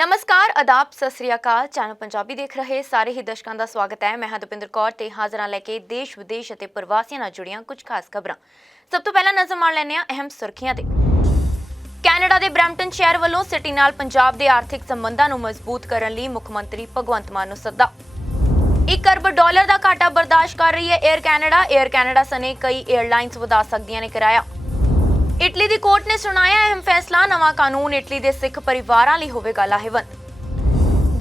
ਨਮਸਕਾਰ, ਆਦਾਬ, ਸਤਿ ਸ੍ਰੀ ਅਕਾਲ। ਚੈਨਲ ਪੰਜਾਬੀ ਦੇਖ ਰਹੇ ਸਾਰੇ ਹੀ ਦਰਸ਼ਕਾਂ ਦਾ ਸਵਾਗਤ ਹੈ। ਮੈਂ ਹਾਂ ਦੁਪਿੰਦਰ ਕੌਰ ਤੇ ਹਾਜ਼ਰਾਂ ਲੈ ਕੇ ਦੇਸ਼ ਵਿਦੇਸ਼ ਅਤੇ ਪ੍ਰਵਾਸੀਆਂ ਨਾਲ ਜੁੜੀਆਂ ਕੁਝ ਖਾਸ ਖਬਰਾਂ। ਸਭ ਤੋਂ ਪਹਿਲਾਂ ਨਜ਼ਰ ਮਾਰ ਲੈਂਦੇ ਹਾਂ ਅਹਿਮ ਸੁਰਖੀਆਂ ਤੇ। ਕੈਨੇਡਾ ਦੇ ਬਰੈਂਪਟਨ ਸ਼ਹਿਰ ਵੱਲੋਂ ਸਿਟੀ ਨਾਲ ਪੰਜਾਬ ਦੇ ਆਰਥਿਕ ਸੰਬੰਧਾਂ ਨੂੰ ਮਜ਼ਬੂਤ ਕਰਨ ਲਈ ਮੁੱਖ ਮੰਤਰੀ ਭਗਵੰਤ ਮਾਨ ਨੂੰ ਸੱਦਾ। $1 ਅਰਬ ਦਾ ਘਾਟਾ ਬਰਦਾਸ਼ਤ ਕਰ ਰਹੀ ਹੈ ਏਅਰ ਕੈਨੇਡਾ ਸਣੇ ਕਈ ਏਅਰਲਾਈਨਸ ਵਧਾ ਸਕਦੀਆਂ ਨੇ ਕਿਰਾਇਆ। ਇਟਲੀ ਦੀ ਕੋਰਟ ਨੇ ਸੁਣਾਇਆ ਅਹਿਮ ਫੈਸਲਾ, ਨਵਾਂ ਕਾਨੂੰਨ ਇਟਲੀ ਦੇ ਸਿੱਖ ਪਰਿਵਾਰਾਂ ਲਈ ਹੋਵੇਗਾ ਲਾਹੇਵੰਦ।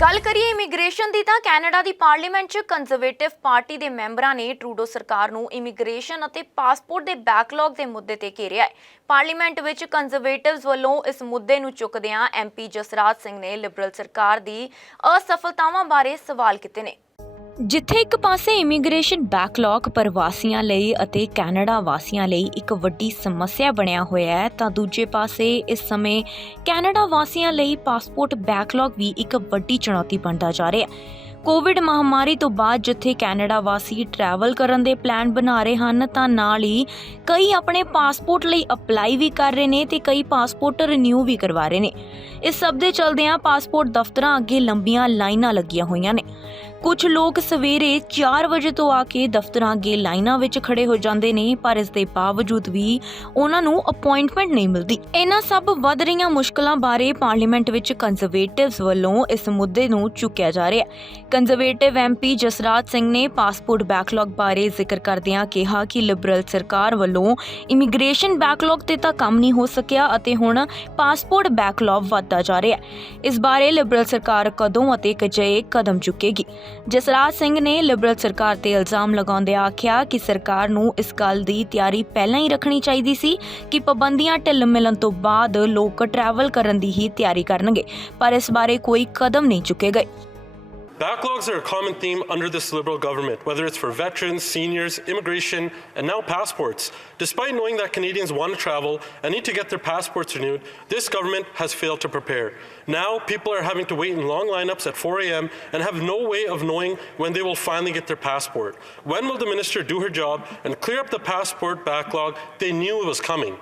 ਗੱਲ ਕਰੀਏ ਇਮੀਗ੍ਰੇਸ਼ਨ ਦੀ ਤਾਂ ਕੈਨੇਡਾ ਦੀ ਪਾਰਲੀਮੈਂਟ 'ਚ ਕੰਜ਼ਰਵੇਟਿਵ ਪਾਰਟੀ ਦੇ ਮੈਂਬਰਾਂ ਨੇ ਟਰੂਡੋ ਸਰਕਾਰ ਨੂੰ ਇਮੀਗ੍ਰੇਸ਼ਨ ਅਤੇ ਪਾਸਪੋਰਟ ਦੇ ਬੈਕਲੌਗ ਦੇ ਮੁੱਦੇ ਤੇ ਘੇਰਿਆ ਹੈ। ਪਾਰਲੀਮੈਂਟ ਵਿੱਚ ਕੰਜ਼ਰਵੇਟਿਵਸ ਵੱਲੋਂ ਇਸ ਮੁੱਦੇ ਨੂੰ ਚੁੱਕਦਿਆਂ MP ਜਸਰਾਜ ਸਿੰਘ ਨੇ ਲਿਬਰਲ ਸਰਕਾਰ ਦੀ ਅਸਫਲਤਾਵਾਂ ਬਾਰੇ ਸਵਾਲ ਕੀਤੇ ਨੇ। ਜਿੱਥੇ ਇੱਕ ਪਾਸੇ ਇਮੀਗ੍ਰੇਸ਼ਨ ਬੈਕਲੌਗ ਪ੍ਰਵਾਸੀਆਂ ਲਈ ਅਤੇ ਕੈਨੇਡਾ ਵਾਸੀਆਂ ਲਈ ਇੱਕ ਵੱਡੀ ਸਮੱਸਿਆ ਬਣਿਆ ਹੋਇਆ ਹੈ, ਤਾਂ ਦੂਜੇ ਪਾਸੇ ਇਸ ਸਮੇਂ ਕੈਨੇਡਾ ਵਾਸੀਆਂ ਲਈ ਪਾਸਪੋਰਟ ਬੈਕਲੌਗ ਵੀ ਇੱਕ ਵੱਡੀ ਚੁਣੌਤੀ ਬਣਦਾ ਜਾ ਰਿਹਾ ਹੈ। ਕੋਵਿਡ ਮਹਾਮਾਰੀ ਤੋਂ ਬਾਅਦ ਜਿੱਥੇ ਕੈਨੇਡਾ ਵਾਸੀ ਟਰੈਵਲ ਕਰਨ ਦੇ ਪਲਾਨ ਬਣਾ ਰਹੇ ਹਨ, ਤਾਂ ਨਾਲ ਹੀ ਕਈ ਆਪਣੇ ਪਾਸਪੋਰਟ ਲਈ ਅਪਲਾਈ ਵੀ ਕਰ ਰਹੇ ਨੇ ਤੇ ਕਈ ਪਾਸਪੋਰਟ ਰਿਨਿਊ ਵੀ ਕਰਵਾ ਰਹੇ ਨੇ। ਇਸ ਸਭ ਦੇ ਚਲਦਿਆਂ ਪਾਸਪੋਰਟ ਦਫ਼ਤਰਾਂ ਅੱਗੇ ਲੰਬੀਆਂ ਲਾਈਨਾਂ ਲੱਗੀਆਂ ਹੋਈਆਂ ਨੇ। ਕੁਝ ਲੋਕ ਸਵੇਰੇ 4 ਵਜੇ ਤੋਂ ਆ ਕੇ ਦਫ਼ਤਰਾਂ ਅੱਗੇ ਲਾਈਨਾਂ ਵਿੱਚ ਖੜੇ ਹੋ ਜਾਂਦੇ ਨੇ, ਪਰ ਇਸ ਦੇ ਬਾਵਜੂਦ ਵੀ ਉਹਨਾਂ ਨੂੰ ਅਪਾਇੰਟਮੈਂਟ ਨਹੀਂ ਮਿਲਦੀ। ਇਹਨਾਂ ਸਭ ਵੱਧ ਰਹੀਆਂ ਮੁਸ਼ਕਲਾਂ ਬਾਰੇ ਪਾਰਲੀਮੈਂਟ ਵਿੱਚ ਕੰਜ਼ਰਵੇਟਿਵਸ ਵੱਲੋਂ ਇਸ ਮੁੱਦੇ ਨੂੰ ਚੁੱਕਿਆ ਜਾ ਰਿਹਾ ਹੈ। ਕੰਜ਼ਰਵੇਟਿਵ MP ਜਸਰਾਜ ਸਿੰਘ ਨੇ ਪਾਸਪੋਰਟ ਬੈਕਲੌਗ ਬਾਰੇ ਜ਼ਿਕਰ ਕਰਦਿਆਂ ਕਿਹਾ ਕਿ ਲਿਬਰਲ ਸਰਕਾਰ ਵੱਲੋਂ ਇਮੀਗ੍ਰੇਸ਼ਨ ਬੈਕਲੌਗ ਤੇ ਤਾਂ ਕੰਮ ਨਹੀਂ ਹੋ ਸਕਿਆ ਅਤੇ ਹੁਣ ਪਾਸਪੋਰਟ ਬੈਕਲੌਗ ਵੱਧਦਾ ਜਾ ਰਿਹਾ ਹੈ। ਇਸ ਬਾਰੇ ਲਿਬਰਲ ਸਰਕਾਰ ਕਦੋਂ ਅਤੇ ਕਿਹੜੇ ਕਦਮ ਚੁੱਕੇਗੀ। ਜਸਰਾਜ ਸਿੰਘ ਨੇ ਲਿਬਰਲ ਸਰਕਾਰ ਤੇ ਇਲਜ਼ਾਮ ਲਗਾਉਂਦਿਆਂ ਆਖਿਆ ਕਿ ਸਰਕਾਰ ਨੂੰ ਇਸ ਗੱਲ ਦੀ ਤਿਆਰੀ ਪਹਿਲਾਂ ਹੀ ਰੱਖਣੀ ਚਾਹੀਦੀ ਸੀ ਕਿ ਪਾਬੰਦੀਆਂ ਢਿੱਲ ਮਿਲਣ ਤੋਂ ਬਾਅਦ ਲੋਕ ਟਰੈਵਲ ਕਰਨ ਦੀ ਹੀ ਤਿਆਰੀ ਕਰਨਗੇ, ਪਰ ਇਸ ਬਾਰੇ ਕੋਈ ਕਦਮ ਨਹੀਂ ਚੁੱਕੇ ਗਏ। Backlogs are a common theme under this Liberal government, whether it's for veterans, seniors, immigration, and now passports. Despite knowing that Canadians want to travel and need to get their passports renewed, this government has failed to prepare. Now, people are having to wait in long lineups at 4 a.m. and have no way of knowing when they will finally get their passport. When will the minister do her job and clear up the passport backlog they knew was coming?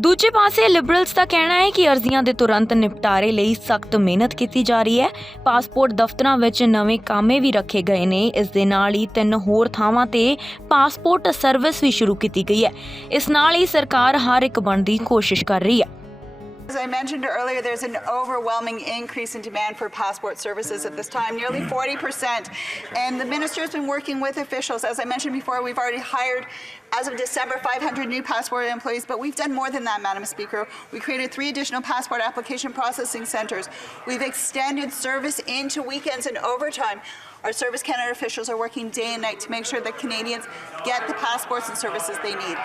ਦੂਜੇ ਪਾਸੇ liberals ਦਾ ਕਹਿਣਾ ਹੈ ਕਿ ਅਰਜ਼ੀਆਂ ਦੇ ਤੁਰੰਤ ਨਿਪਟਾਰੇ ਲਈ ਸਖਤ ਮਿਹਨਤ ਕੀਤੀ ਜਾ ਰਹੀ ਹੈ। ਪਾਸਪੋਰਟ ਦਫ਼ਤਰਾਂ ਵਿੱਚ ਨਵੇਂ ਕਾਮੇ ਵੀ ਰੱਖੇ ਗਏ ਨੇ। ਇਸ ਦੇ ਨਾਲ ਹੀ 3 ਹੋਰ ਥਾਵਾਂ ਤੇ ਪਾਸਪੋਰਟ ਸਰਵਿਸ ਵੀ ਸ਼ੁਰੂ ਕੀਤੀ ਗਈ ਹੈ। ਇਸ ਨਾਲ ਹੀ ਸਰਕਾਰ ਹਰ ਇੱਕ ਬਣਨ ਦੀ ਕੋਸ਼ਿਸ਼ ਕਰ ਰਹੀ ਹੈ। As I mentioned earlier, there's an overwhelming increase in demand for passport services at this time, nearly 40%. And the minister has been working with officials. As I mentioned before, we've already hired, as of December, 500 new passport employees, but we've done more than that, Madam Speaker. We created 3 additional passport application processing centres. We've extended service into weekends and overtime. Our Service Canada officials are working day and night to make sure that Canadians get the passports and services they need.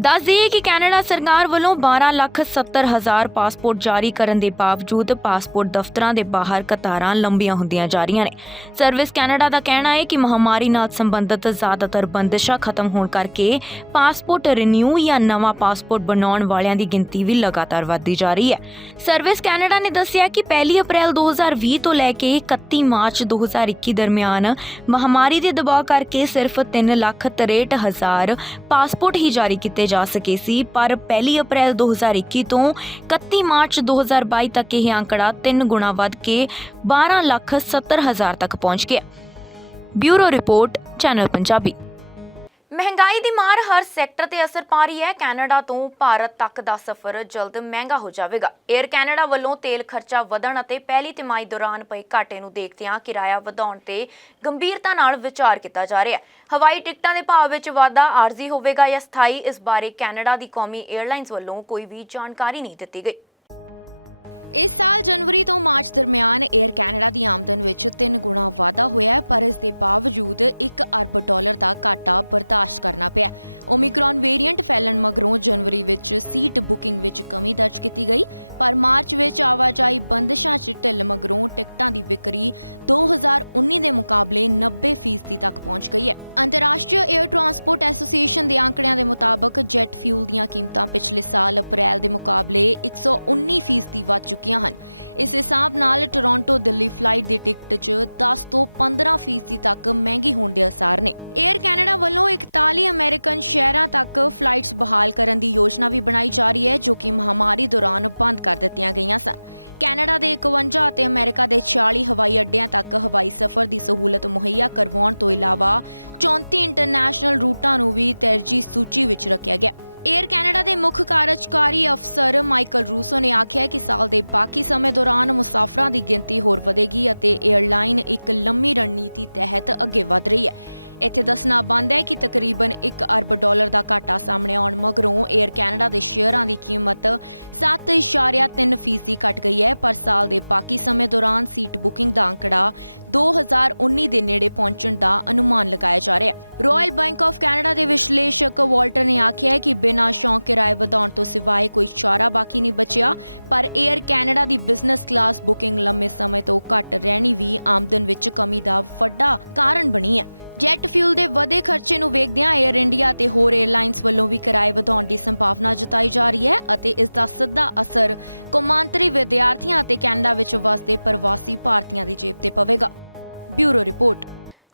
ਦੱਸ ਦਈਏ ਕਿ Canada ਸਰਕਾਰ ਵੱਲੋਂ 12,70,000 passport ਜਾਰੀ ਕਰਨ ਦੇ ਬਾਵਜੂਦ passport ਦਫ਼ਤਰਾਂ ਦੇ ਬਾਹਰ ਕਤਾਰਾਂ ਲੰਬੀਆਂ ਹੁੰਦੀਆਂ ਜਾ ਰਹੀਆਂ ਨੇ। ਸਰਵਿਸ ਕੈਨੇਡਾ ਦਾ ਕਹਿਣਾ ਹੈ ਕਿ ਮਹਾਮਾਰੀ ਨਾਲ ਸੰਬੰਧਿਤ ਜ਼ਿਆਦਾਤਰ ਬੰਦਿਸ਼ਾਂ ਖਤਮ ਹੋਣ ਕਰਕੇ ਪਾਸਪੋਰਟ ਰਿਨਿਊ ਜਾਂ ਨਵਾਂ ਪਾਸਪੋਰਟ ਬਣਾਉਣ ਵਾਲਿਆਂ ਦੀ ਗਿਣਤੀ ਵੀ ਲਗਾਤਾਰ ਵਧਦੀ ਜਾ ਰਹੀ ਹੈ। ਸਰਵਿਸ ਕੈਨੇਡਾ ਨੇ ਦੱਸਿਆ ਕਿ 1 ਅਪ੍ਰੈਲ 2020 ਤੋਂ ਲੈ ਕੇ 31 ਮਾਰਚ 2021 ਦਰਮਿਆਨ ਮਹਾਮਾਰੀ ਦੇ ਦਬਾਅ ਕਰਕੇ ਸਿਰਫ 3,63,000 ਪਾਸਪੋਰਟ ਹੀ ਜਾਰੀ ਕੀਤੇ ਜਾ ਸਕੇ ਸੀ, ਪਰ 1 ਅਪ੍ਰੈਲ 2021 ਤੋਂ 31 ਮਾਰਚ 2022 ਤੱਕ ਇਹ ਅੰਕੜਾ 3 ਗੁਣਾ ਵੱਧ ਕੇ 12,70,000 ਤੱਕ ਪਹੁੰਚ ਗਿਆ। Bureau report, channel Punjabi. ਮਹਿੰਗਾਈ ਦੀ ਮਾਰ ਹਰ ਸੈਕਟਰ ਤੇ ਅਸਰ ਪਾ ਰਹੀ ਹੈ। ਕੈਨੇਡਾ ਤੋਂ ਭਾਰਤ ਤੱਕ ਦਾ ਸਫ਼ਰ ਜਲਦ ਮਹਿੰਗਾ ਹੋ ਜਾਵੇਗਾ। ਏਅਰ ਕੈਨੇਡਾ ਵੱਲੋਂ ਤੇਲ ਖਰਚਾ ਵਧਣ ਅਤੇ ਪਹਿਲੀ ਤਿਮਾਹੀ ਦੌਰਾਨ ਪਏ ਘਾਟੇ ਨੂੰ ਦੇਖਦਿਆਂ ਕਿਰਾਇਆ ਵਧਾਉਣ ਤੇ ਗੰਭੀਰਤਾ ਨਾਲ ਵਿਚਾਰ ਕੀਤਾ ਜਾ ਰਿਹਾ ਹੈ। ਹਵਾਈ ਟਿਕਟਾਂ ਦੇ ਭਾਅ ਵਿੱਚ ਵਾਧਾ ਆਰਜ਼ੀ ਹੋਵੇਗਾ ਜਾਂ ਸਥਾਈ, ਇਸ ਬਾਰੇ ਕੈਨੇਡਾ ਦੀ ਕੌਮੀ ਏਅਰਲਾਈਨਸ ਵੱਲੋਂ ਕੋਈ ਵੀ ਜਾਣਕਾਰੀ ਨਹੀਂ ਦਿੱਤੀ ਗਈ। ਇਸ ਸਾਲ ਜਨਵਰੀ ਤੋਂ ਮਾਰਚ ਦਰਮਿਆਨ ਏਅਰ ਕੈਨੇਡਾ ਦੀ ਆਮਦਨ ਵਿੱਚ 3 ਗੁਣਾ ਵਾਧਾ ਹੋਇਆ ਹੈ, ਪਰ ਇਸ ਦੇ ਬਾਵਜੂਦ $1 ਅਰਬ ਦਾ ਘਾਟਾ ਬਰਦਾਸ਼ਤ ਕਰਨਾ ਪਿਆ। ਓਮਿਕਰੋਨ ਵੇਰੀਐਂਟ ਫੈਲਣ ਮਗਰੋਂ ਜਨਵਰੀ ਵਿੱਚ ਸੀਟ ਬੁਕਿੰਗ ਵਿੱਚ ਕਮੀ ਦਰਜ ਕੀਤੀ ਗਈ, ਪਰ ਮਾਰਚ ਵਿੱਚ ਆਵਾਜਾਈ ਬੰਦਿਸ਼ਾਂ 'ਚ ਢਿੱਲ ਮਗਰੋਂ ਟਿਕਟਾਂ ਦੀ ਵਿਕਰੀ 2019 ਦੇ ਮੁਕਾਬਲੇ 90% ਤੱਕ ਪਹੁੰਚ ਗਈ ਹੈ। ਅੰਤਰਰਾਸ਼ਟਰੀ ਏਅਰ ਟਰਾਂਸਪੋਰਟ ਐਸੋਸੀਏਸ਼ਨ ਦੇ ਅੰਕੜਿਆਂ ਦੇ ਮੁਤਾਬਕ ਜੈਟ ਫਿਊਲ ਦੀਆਂ ਕੀਮਤਾਂ ਪਿਛਲੇ ਸਾਲ ਅਪ੍ਰੈਲ ਦੇ ਮੁਕਾਬਲੇ 119% ਵੱਧ ਚੁੱਕੀਆਂ ਚੁੱਕੀਆਂ ਹਨ। ਇਸ ਹਿਸਾਬ ਨਾਲ ਟੋਰਾਂਟੋ ਦਿੱਲੀ ਫਲਾਈਟ ਦੀ ਟਿਕਟ 'ਚ 10 ਤੋਂ 15% ਤੱਕ ਮਹਿੰਗੀ ਹੋਣ ਦੇ ਅਸਾਰ ਨੇ। ਏਅਰ ਕੈਨੇਡਾ ਵੱਲੋਂ 41 ਅਮਰੀਕਨ ਸ਼ਹਿਰਾਂ ਤੱਕ ਫਲਾਈਟਸ ਬਹਾਲ ਕਰਨ ਦੀ ਯੋਜਨਾ ਵੀ ਬਣਾਈ ਜਾ ਰਹੀ ਹੈ, ਜੋ ਕਿ ਮਹਾਮਾਰੀ ਦੌਰਾਨ ਬੰਦ ਕਰ ਦਿੱਤੀਆਂ ਗਈਆਂ ਸਨ। ਕੈਨੇਡਾ ਦੇ 51 ਅਤੇ ਅਮਰੀਕਾ ਦੇ 46 ਹਵਾਈ ਅੱਡਿਆਂ ਤੱਕ ਹਵਾਈ ਸਫ਼ਰ ਦੀ ਸਹੂਲਤ ਮੁਹੱਈਆ ਕਰਵਾਉਣ ਤੋਂ ਇਲਾਵਾ 34 ਇੰਟਰਨੈਸ਼ਨਲ ਰੂਟਾਂ ਨੂੰ ਵੀ ਤਰਜੀਹ ਸੂਚੀ ਵਿੱਚ ਰੱਖਿਆ ਗਿਆ। ਏਅਰ ਕੈਨੇਡਾ ਦੇ ਮੁੱਖ ਕਾਰਜਕਾਰੀ ਅਫਸਰ ਮਾਈਕਲ ਰੂਸੋ ਨੇ ਆਖਿਆ ਕਿ ਸਾਲ ਦੇ ਬਾਕੀ ਸਮੇਂ ਦੌਰਾਨ ਮੁਸਾਫਰਾਂ ਦੀ ਗਿਣਤੀ ਹੋਰ ਵਧੇਗੀ ਅਤੇ ਏਅਰਲਾਈਨ ਇੱਕ ਲੰਮੀ ਰਣਨੀਤੀ ਤਹਿਤ ਅੱਗੇ ਵਧ ਰਹੀ ਹੈ। ਇੱਥੇ ਦੱਸਣਾ ਬਣਦਾ ਹੈ ਕਿ ਤਕਰੀਬਨ $1 ਅਰਬ ਦਾ ਘਾਟਾ ਸਾਹਮਣੇ ਆਉਣ ਮਗਰੋਂ ਏਅਰ ਕੈਨੇਡਾ ਦੇ ਸ਼ੇਅਰਾਂ ਦੀ ਕੀਮਤ 7.3% ਘਟ ਗਈ ਹੈ, ਪਰ ਸਾਲ ਦੇ ਬਾਕੀ ਸਮੇਂ ਦੌਰਾਨ ਸੀਟ ਬੁਕਿੰਗ ਦਾ ਅੰਕੜਾ 2019 ਦੇ ਨੇੜੇ ਪਹੁੰਚਣ ਦਾ ਅਨੁਮਾਨ ਲਗਾਇਆ ਜਾ ਰਿਹਾ ਹੈ। ਰਾਇਲ ਬੈਂਕ ਆਫ ਕੈਨੇਡਾ ਦੇ ਵਿਸ਼ਲੇਸ਼ਕ ਵਾਲਟਰ ਨੇ ਆਖਿਆ ਕਿ ਬਿਨਾਂ ਸ਼ੌਂਕ ਕਿਰਾਏ ਵਧਾਉਣ ਤੋਂ ਸਿਵਾਏ ਕੋਈ ਚਾਰਾ ਬਾਕੀ ਨਹੀਂ ਬਚਿਆ, ਪਰ ਏਅਰ ਕੈਨੇਡਾ ਦੀ ਬਿਜ਼ਨਸ ਕਲਾਸ ਬੁਕਿੰਗ ਲੰਮੇ ਸਮੇਂ ਤੋਂ ਘੱਟ ਰਹਿਣੀ ਵੀ ਆਮਦਨ ਵਿੱਚ ਕਮੀ ਦਾ ਵੱਡਾ ਕਾਰਨ ਬਣੀ ਹੈ। ਜੈਟ ਫਿਊਲ ਦੇ ਵਧੇ ਖਰਚੇ ਨੂੰ ਵੇਖਦਿਆਂ ਏਅਰ ਇੰਡੀਆ ਅਤੇ ਹੋਰ ਏਅਰਲਾਈਨਸ ਵੱਲੋਂ ਵੀ ਕਿਰਾਏ ਵਧਾਉਣ ਦੀ ਸੰਭਾਵਨਾ ਜਤਾਈ ਜਾ ਰਹੀ ਹੈ ਅਤੇ ਇਸ ਦਾ ਸਿੱਧਾ ਅਸਰ ਕੌਮਾਂਤਰੀ ਵਿਦਿਆਰਥੀਆਂ ਅਤੇ ਕੈਨੇਡਾ ਵਿੱਚ ਵਸਦੇ ਪ੍ਰਵਾਸੀ ਭਾਰਤੀਆਂ ਦੀ ਜੇਬ ਤੇ ਪਵੇਗਾ। Bureau report.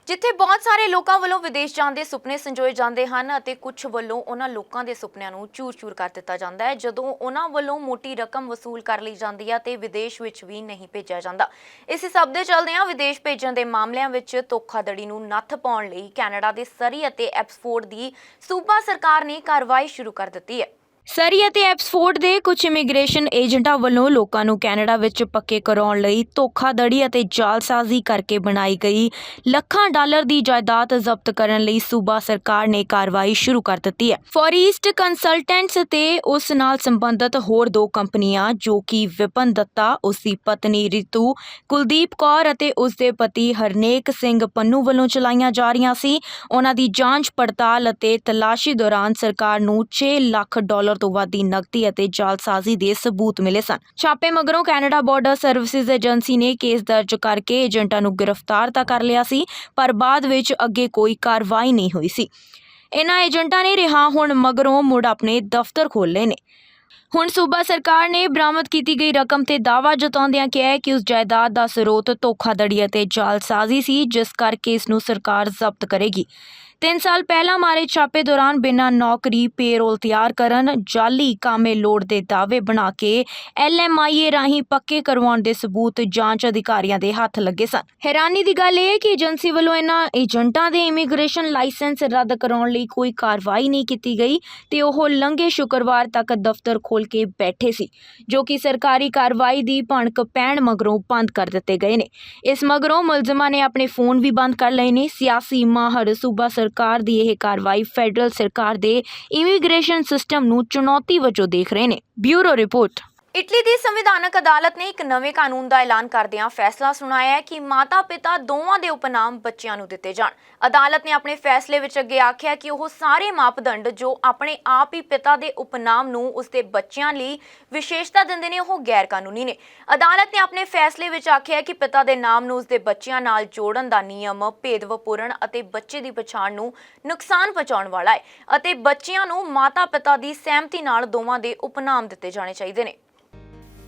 ਜਿੱਥੇ ਬਹੁਤ ਸਾਰੇ ਲੋਕਾਂ ਵੱਲੋਂ ਵਿਦੇਸ਼ ਜਾਣ ਦੇ ਸੁਪਨੇ ਸੰਜੋਏ ਜਾਂਦੇ ਹਨ ਅਤੇ ਕੁਝ ਵੱਲੋਂ ਉਹਨਾਂ ਲੋਕਾਂ ਦੇ ਸੁਪਨਿਆਂ ਨੂੰ ਚੂਰ-ਚੂਰ ਕਰ ਦਿੱਤਾ ਜਾਂਦਾ ਹੈ ਜਦੋਂ ਉਹਨਾਂ ਵੱਲੋਂ ਮੋਟੀ ਰਕਮ ਵਸੂਲ ਕਰ ਲਈ ਜਾਂਦੀ ਹੈ ਤੇ ਵਿਦੇਸ਼ ਵਿੱਚ ਵੀ ਨਹੀਂ ਭੇਜਿਆ ਜਾਂਦਾ। ਇਸੇ ਸਭ ਦੇ ਚੱਲਦਿਆਂ ਵਿਦੇਸ਼ ਭੇਜਣ ਦੇ ਮਾਮਲਿਆਂ ਵਿੱਚ ਧੋਖਾਧੜੀ ਨੂੰ ਨੱਥ ਪਾਉਣ ਲਈ ਕੈਨੇਡਾ ਦੇ ਸਰੀ ਅਤੇ ਐਬਸਫੋਰਡ ਦੀ ਸੂਬਾ ਸਰਕਾਰ ਨੇ ਕਾਰਵਾਈ ਸ਼ੁਰੂ ਕਰ ਦਿੱਤੀ ਹੈ। ਸਰੀ ਅਤੇ ਐਬਸਫੋਰਡ ਦੇ ਕੁਝ ਇਮੀਗ੍ਰੇਸ਼ਨ ਏਜੰਟਾਂ ਵੱਲੋਂ ਲੋਕਾਂ ਨੂੰ ਕੈਨੇਡਾ ਵਿੱਚ ਪੱਕੇ ਕਰਾਉਣ ਲਈ ਧੋਖਾਧੜੀ ਅਤੇ ਜਾਲਸਾਜ਼ੀ ਕਰਕੇ ਬਣਾਈ ਗਈ ਲੱਖਾਂ ਡਾਲਰ ਦੀ ਜਾਇਦਾਦ ਜ਼ਬਤ ਕਰਨ ਲਈ ਸੂਬਾ ਸਰਕਾਰ ਨੇ ਕਾਰਵਾਈ ਸ਼ੁਰੂ ਕਰ ਦਿੱਤੀ ਹੈ। ਫੋਰਈਸਟ ਕੰਸਲਟੈਂਟਸ ਤੇ ਉਸ ਨਾਲ ਸੰਬੰਧਿਤ ਹੋਰ 2 ਕੰਪਨੀਆਂ ਜੋ ਕਿ ਵਿਪਨ ਦੱਤਾ, ਉਸ ਦੀ ਪਤਨੀ ਰਿਤੂ ਕੁਲਦੀਪ ਕੌਰ ਅਤੇ ਉਸ ਦੇ ਪਤੀ ਹਰਨੇਕ ਸਿੰਘ ਪੰਨੂ ਵੱਲੋਂ ਚਲਾਈਆਂ ਜਾ ਰਹੀਆਂ ਸੀ। ਉਹਨਾਂ ਦੀ ਜਾਂਚ ਪੜਤਾਲ ਅਤੇ ਤਲਾਸ਼ੀ ਦੌਰਾਨ ਸਰਕਾਰ ਨੂੰ $6 ਲੱਖ ਤੋਂ ਵੱਧ ਦੀ ਨਕਦੀ ਅਤੇ ਜਾਲਸਾਜ਼ੀ ਦੇ ਸਬੂਤ ਮਿਲੇ ਸਨ। ਛਾਪੇ ਮਗਰੋਂ ਕੈਨੇਡਾ ਬਾਰਡਰ ਸਰਵਿਸਿਜ਼ ਏਜੰਸੀ ਨੇ ਕੇਸ ਦਰਜ ਕਰਕੇ ਏਜੰਟਾਂ ਨੂੰ ਗ੍ਰਿਫਤਾਰ ਤਾਂ ਕਰ ਲਿਆ ਸੀ, ਪਰ ਬਾਅਦ ਵਿੱਚ ਅੱਗੇ ਕੋਈ ਕਾਰਵਾਈ ਨਹੀਂ ਹੋਈ ਸੀ। ਇਹਨਾਂ ਏਜੰਟਾਂ ਨੇ ਰਿਹਾ ਹੋਣ ਮਗਰੋਂ ਮੁੜ ਆਪਣੇ ਦਫ਼ਤਰ ਖੋਲ੍ਹੇ ਨੇ। ਹੁਣ ਸੂਬਾ ਸਰਕਾਰ ਨੇ ਬਰਾਮਦ ਕੀਤੀ ਗਈ ਰਕਮ ਤੇ ਦਾਅਵਾ ਜਤਾਉਂਦਿਆਂ ਕਿਹਾ ਹੈ ਕਿ ਉਸ ਜਾਇਦਾਦ ਦਾ ਸਰੋਤ ਧੋਖਾਧੜੀ ਅਤੇ ਜਾਲਸਾਜ਼ੀ ਸੀ, ਜਿਸ ਕਰਕੇ ਇਸ ਨੂੰ ਸਰਕਾਰ ਜ਼ਬਤ ਕਰੇਗੀ। 3 ਸਾਲ ਪਹਿਲਾਂ ਮਾਰੇ ਛਾਪੇ ਦੌਰਾਨ ਬਿਨਾਂ ਨੌਕਰੀ ਪੇਰੋਲ ਤਿਆਰ ਕਰਨ, ਜਾਲੀ ਕਾਮੇ ਲੋੜ ਦੇ ਦਾਅਵੇ ਬਣਾ ਕੇ LMIA ਰਾਹੀਂ ਪੱਕੇ ਕਰਵਾਉਣ ਦੇ ਸਬੂਤ ਜਾਂਚ ਅਧਿਕਾਰੀਆਂ ਦੇ ਹੱਥ ਲੱਗੇ ਸਨ। ਹੈਰਾਨੀ ਦੀ ਗੱਲ ਇਹ ਹੈ ਕਿ ਏਜੰਸੀ ਵੱਲੋਂ ਇਹਨਾਂ ਏਜੰਟਾਂ ਦੇ ਇਮੀਗ੍ਰੇਸ਼ਨ ਲਾਇਸੈਂਸ ਰੱਦ ਕਰਾਉਣ ਲਈ ਕੋਈ ਕਾਰਵਾਈ ਨਹੀਂ ਕੀਤੀ ਗਈ ਤੇ ਉਹ ਲੰਘੇ ਸ਼ੁੱਕਰਵਾਰ ਤੱਕ ਦਫ਼ਤਰ ਖੋਲ੍ਹ ਕੇ ਬੈਠੇ ਸੀ, ਜੋ ਕਿ ਸਰਕਾਰੀ ਕਾਰਵਾਈ ਦੀ ਭਣਕ ਪੈਣ ਮਗਰੋਂ ਬੰਦ ਕਰ ਦਿੱਤੇ ਗਏ ਨੇ। ਇਸ ਮਗਰੋਂ ਮੁਲਜ਼ਮਾਂ ਨੇ ਆਪਣੇ ਫੋਨ ਵੀ ਬੰਦ ਕਰ ਲਏ ਨੇ। ਸਿਆਸੀ ਮਾਹਰ ਸੂਬਾ ਸਰਕਾਰ ਦੀ ਇਹ ਕਾਰਵਾਈ ਫੈਡਰਲ ਸਰਕਾਰ ਦੇ ਇਮੀਗ੍ਰੇਸ਼ਨ ਸਿਸਟਮ ਨੂੰ ਚੁਣੌਤੀ ਵਜੋਂ ਦੇਖ ਰਹੇ ਨੇ। Bureau report. ਇਟਲੀ ਦੀ ਸੰਵਿਧਾਨਕ ਅਦਾਲਤ ਨੇ ਇੱਕ ਨਵੇਂ ਕਾਨੂੰਨ ਦਾ ਐਲਾਨ ਕਰਦਿਆਂ ਫੈਸਲਾ ਸੁਣਾਇਆ ਹੈ ਕਿ ਮਾਤਾ-ਪਿਤਾ ਦੋਵਾਂ ਦੇ ਉਪਨਾਮ ਬੱਚਿਆਂ ਨੂੰ ਦਿੱਤੇ ਜਾਣ। ਅਦਾਲਤ ਨੇ ਆਪਣੇ ਫੈਸਲੇ ਵਿੱਚ ਅੱਗੇ ਆਖਿਆ ਕਿ ਉਹ ਸਾਰੇ ਮਾਪਦੰਡ ਜੋ ਆਪਣੇ ਆਪ ਹੀ ਪਿਤਾ ਦੇ ਉਪਨਾਮ ਨੂੰ ਉਸਦੇ ਬੱਚਿਆਂ ਲਈ ਵਿਸ਼ੇਸ਼ਤਾ ਦਿੰਦੇ ਨੇ, ਉਹ ਗੈਰ ਕਾਨੂੰਨੀ ਨੇ। ਅਦਾਲਤ ਨੇ ਆਪਣੇ ਫੈਸਲੇ ਵਿੱਚ ਆਖਿਆ ਕਿ ਪਿਤਾ ਦੇ ਨਾਮ ਨੂੰ ਉਸਦੇ ਬੱਚਿਆਂ ਨਾਲ ਜੋੜਨ ਦਾ ਨਿਯਮ ਭੇਦਭਾਵਪੂਰਨ ਅਤੇ ਬੱਚੇ ਦੀ ਪਛਾਣ ਨੂੰ ਨੁਕਸਾਨ ਪਹੁੰਚਾਉਣ ਵਾਲਾ ਹੈ ਅਤੇ ਬੱਚਿਆਂ ਨੂੰ ਮਾਤਾ-ਪਿਤਾ ਦੀ ਸਹਿਮਤੀ ਨਾਲ ਦੋਵਾਂ ਦੇ ਉਪਨਾਮ ਦਿੱਤੇ ਜਾਣੇ ਚਾਹੀਦੇ ਨੇ।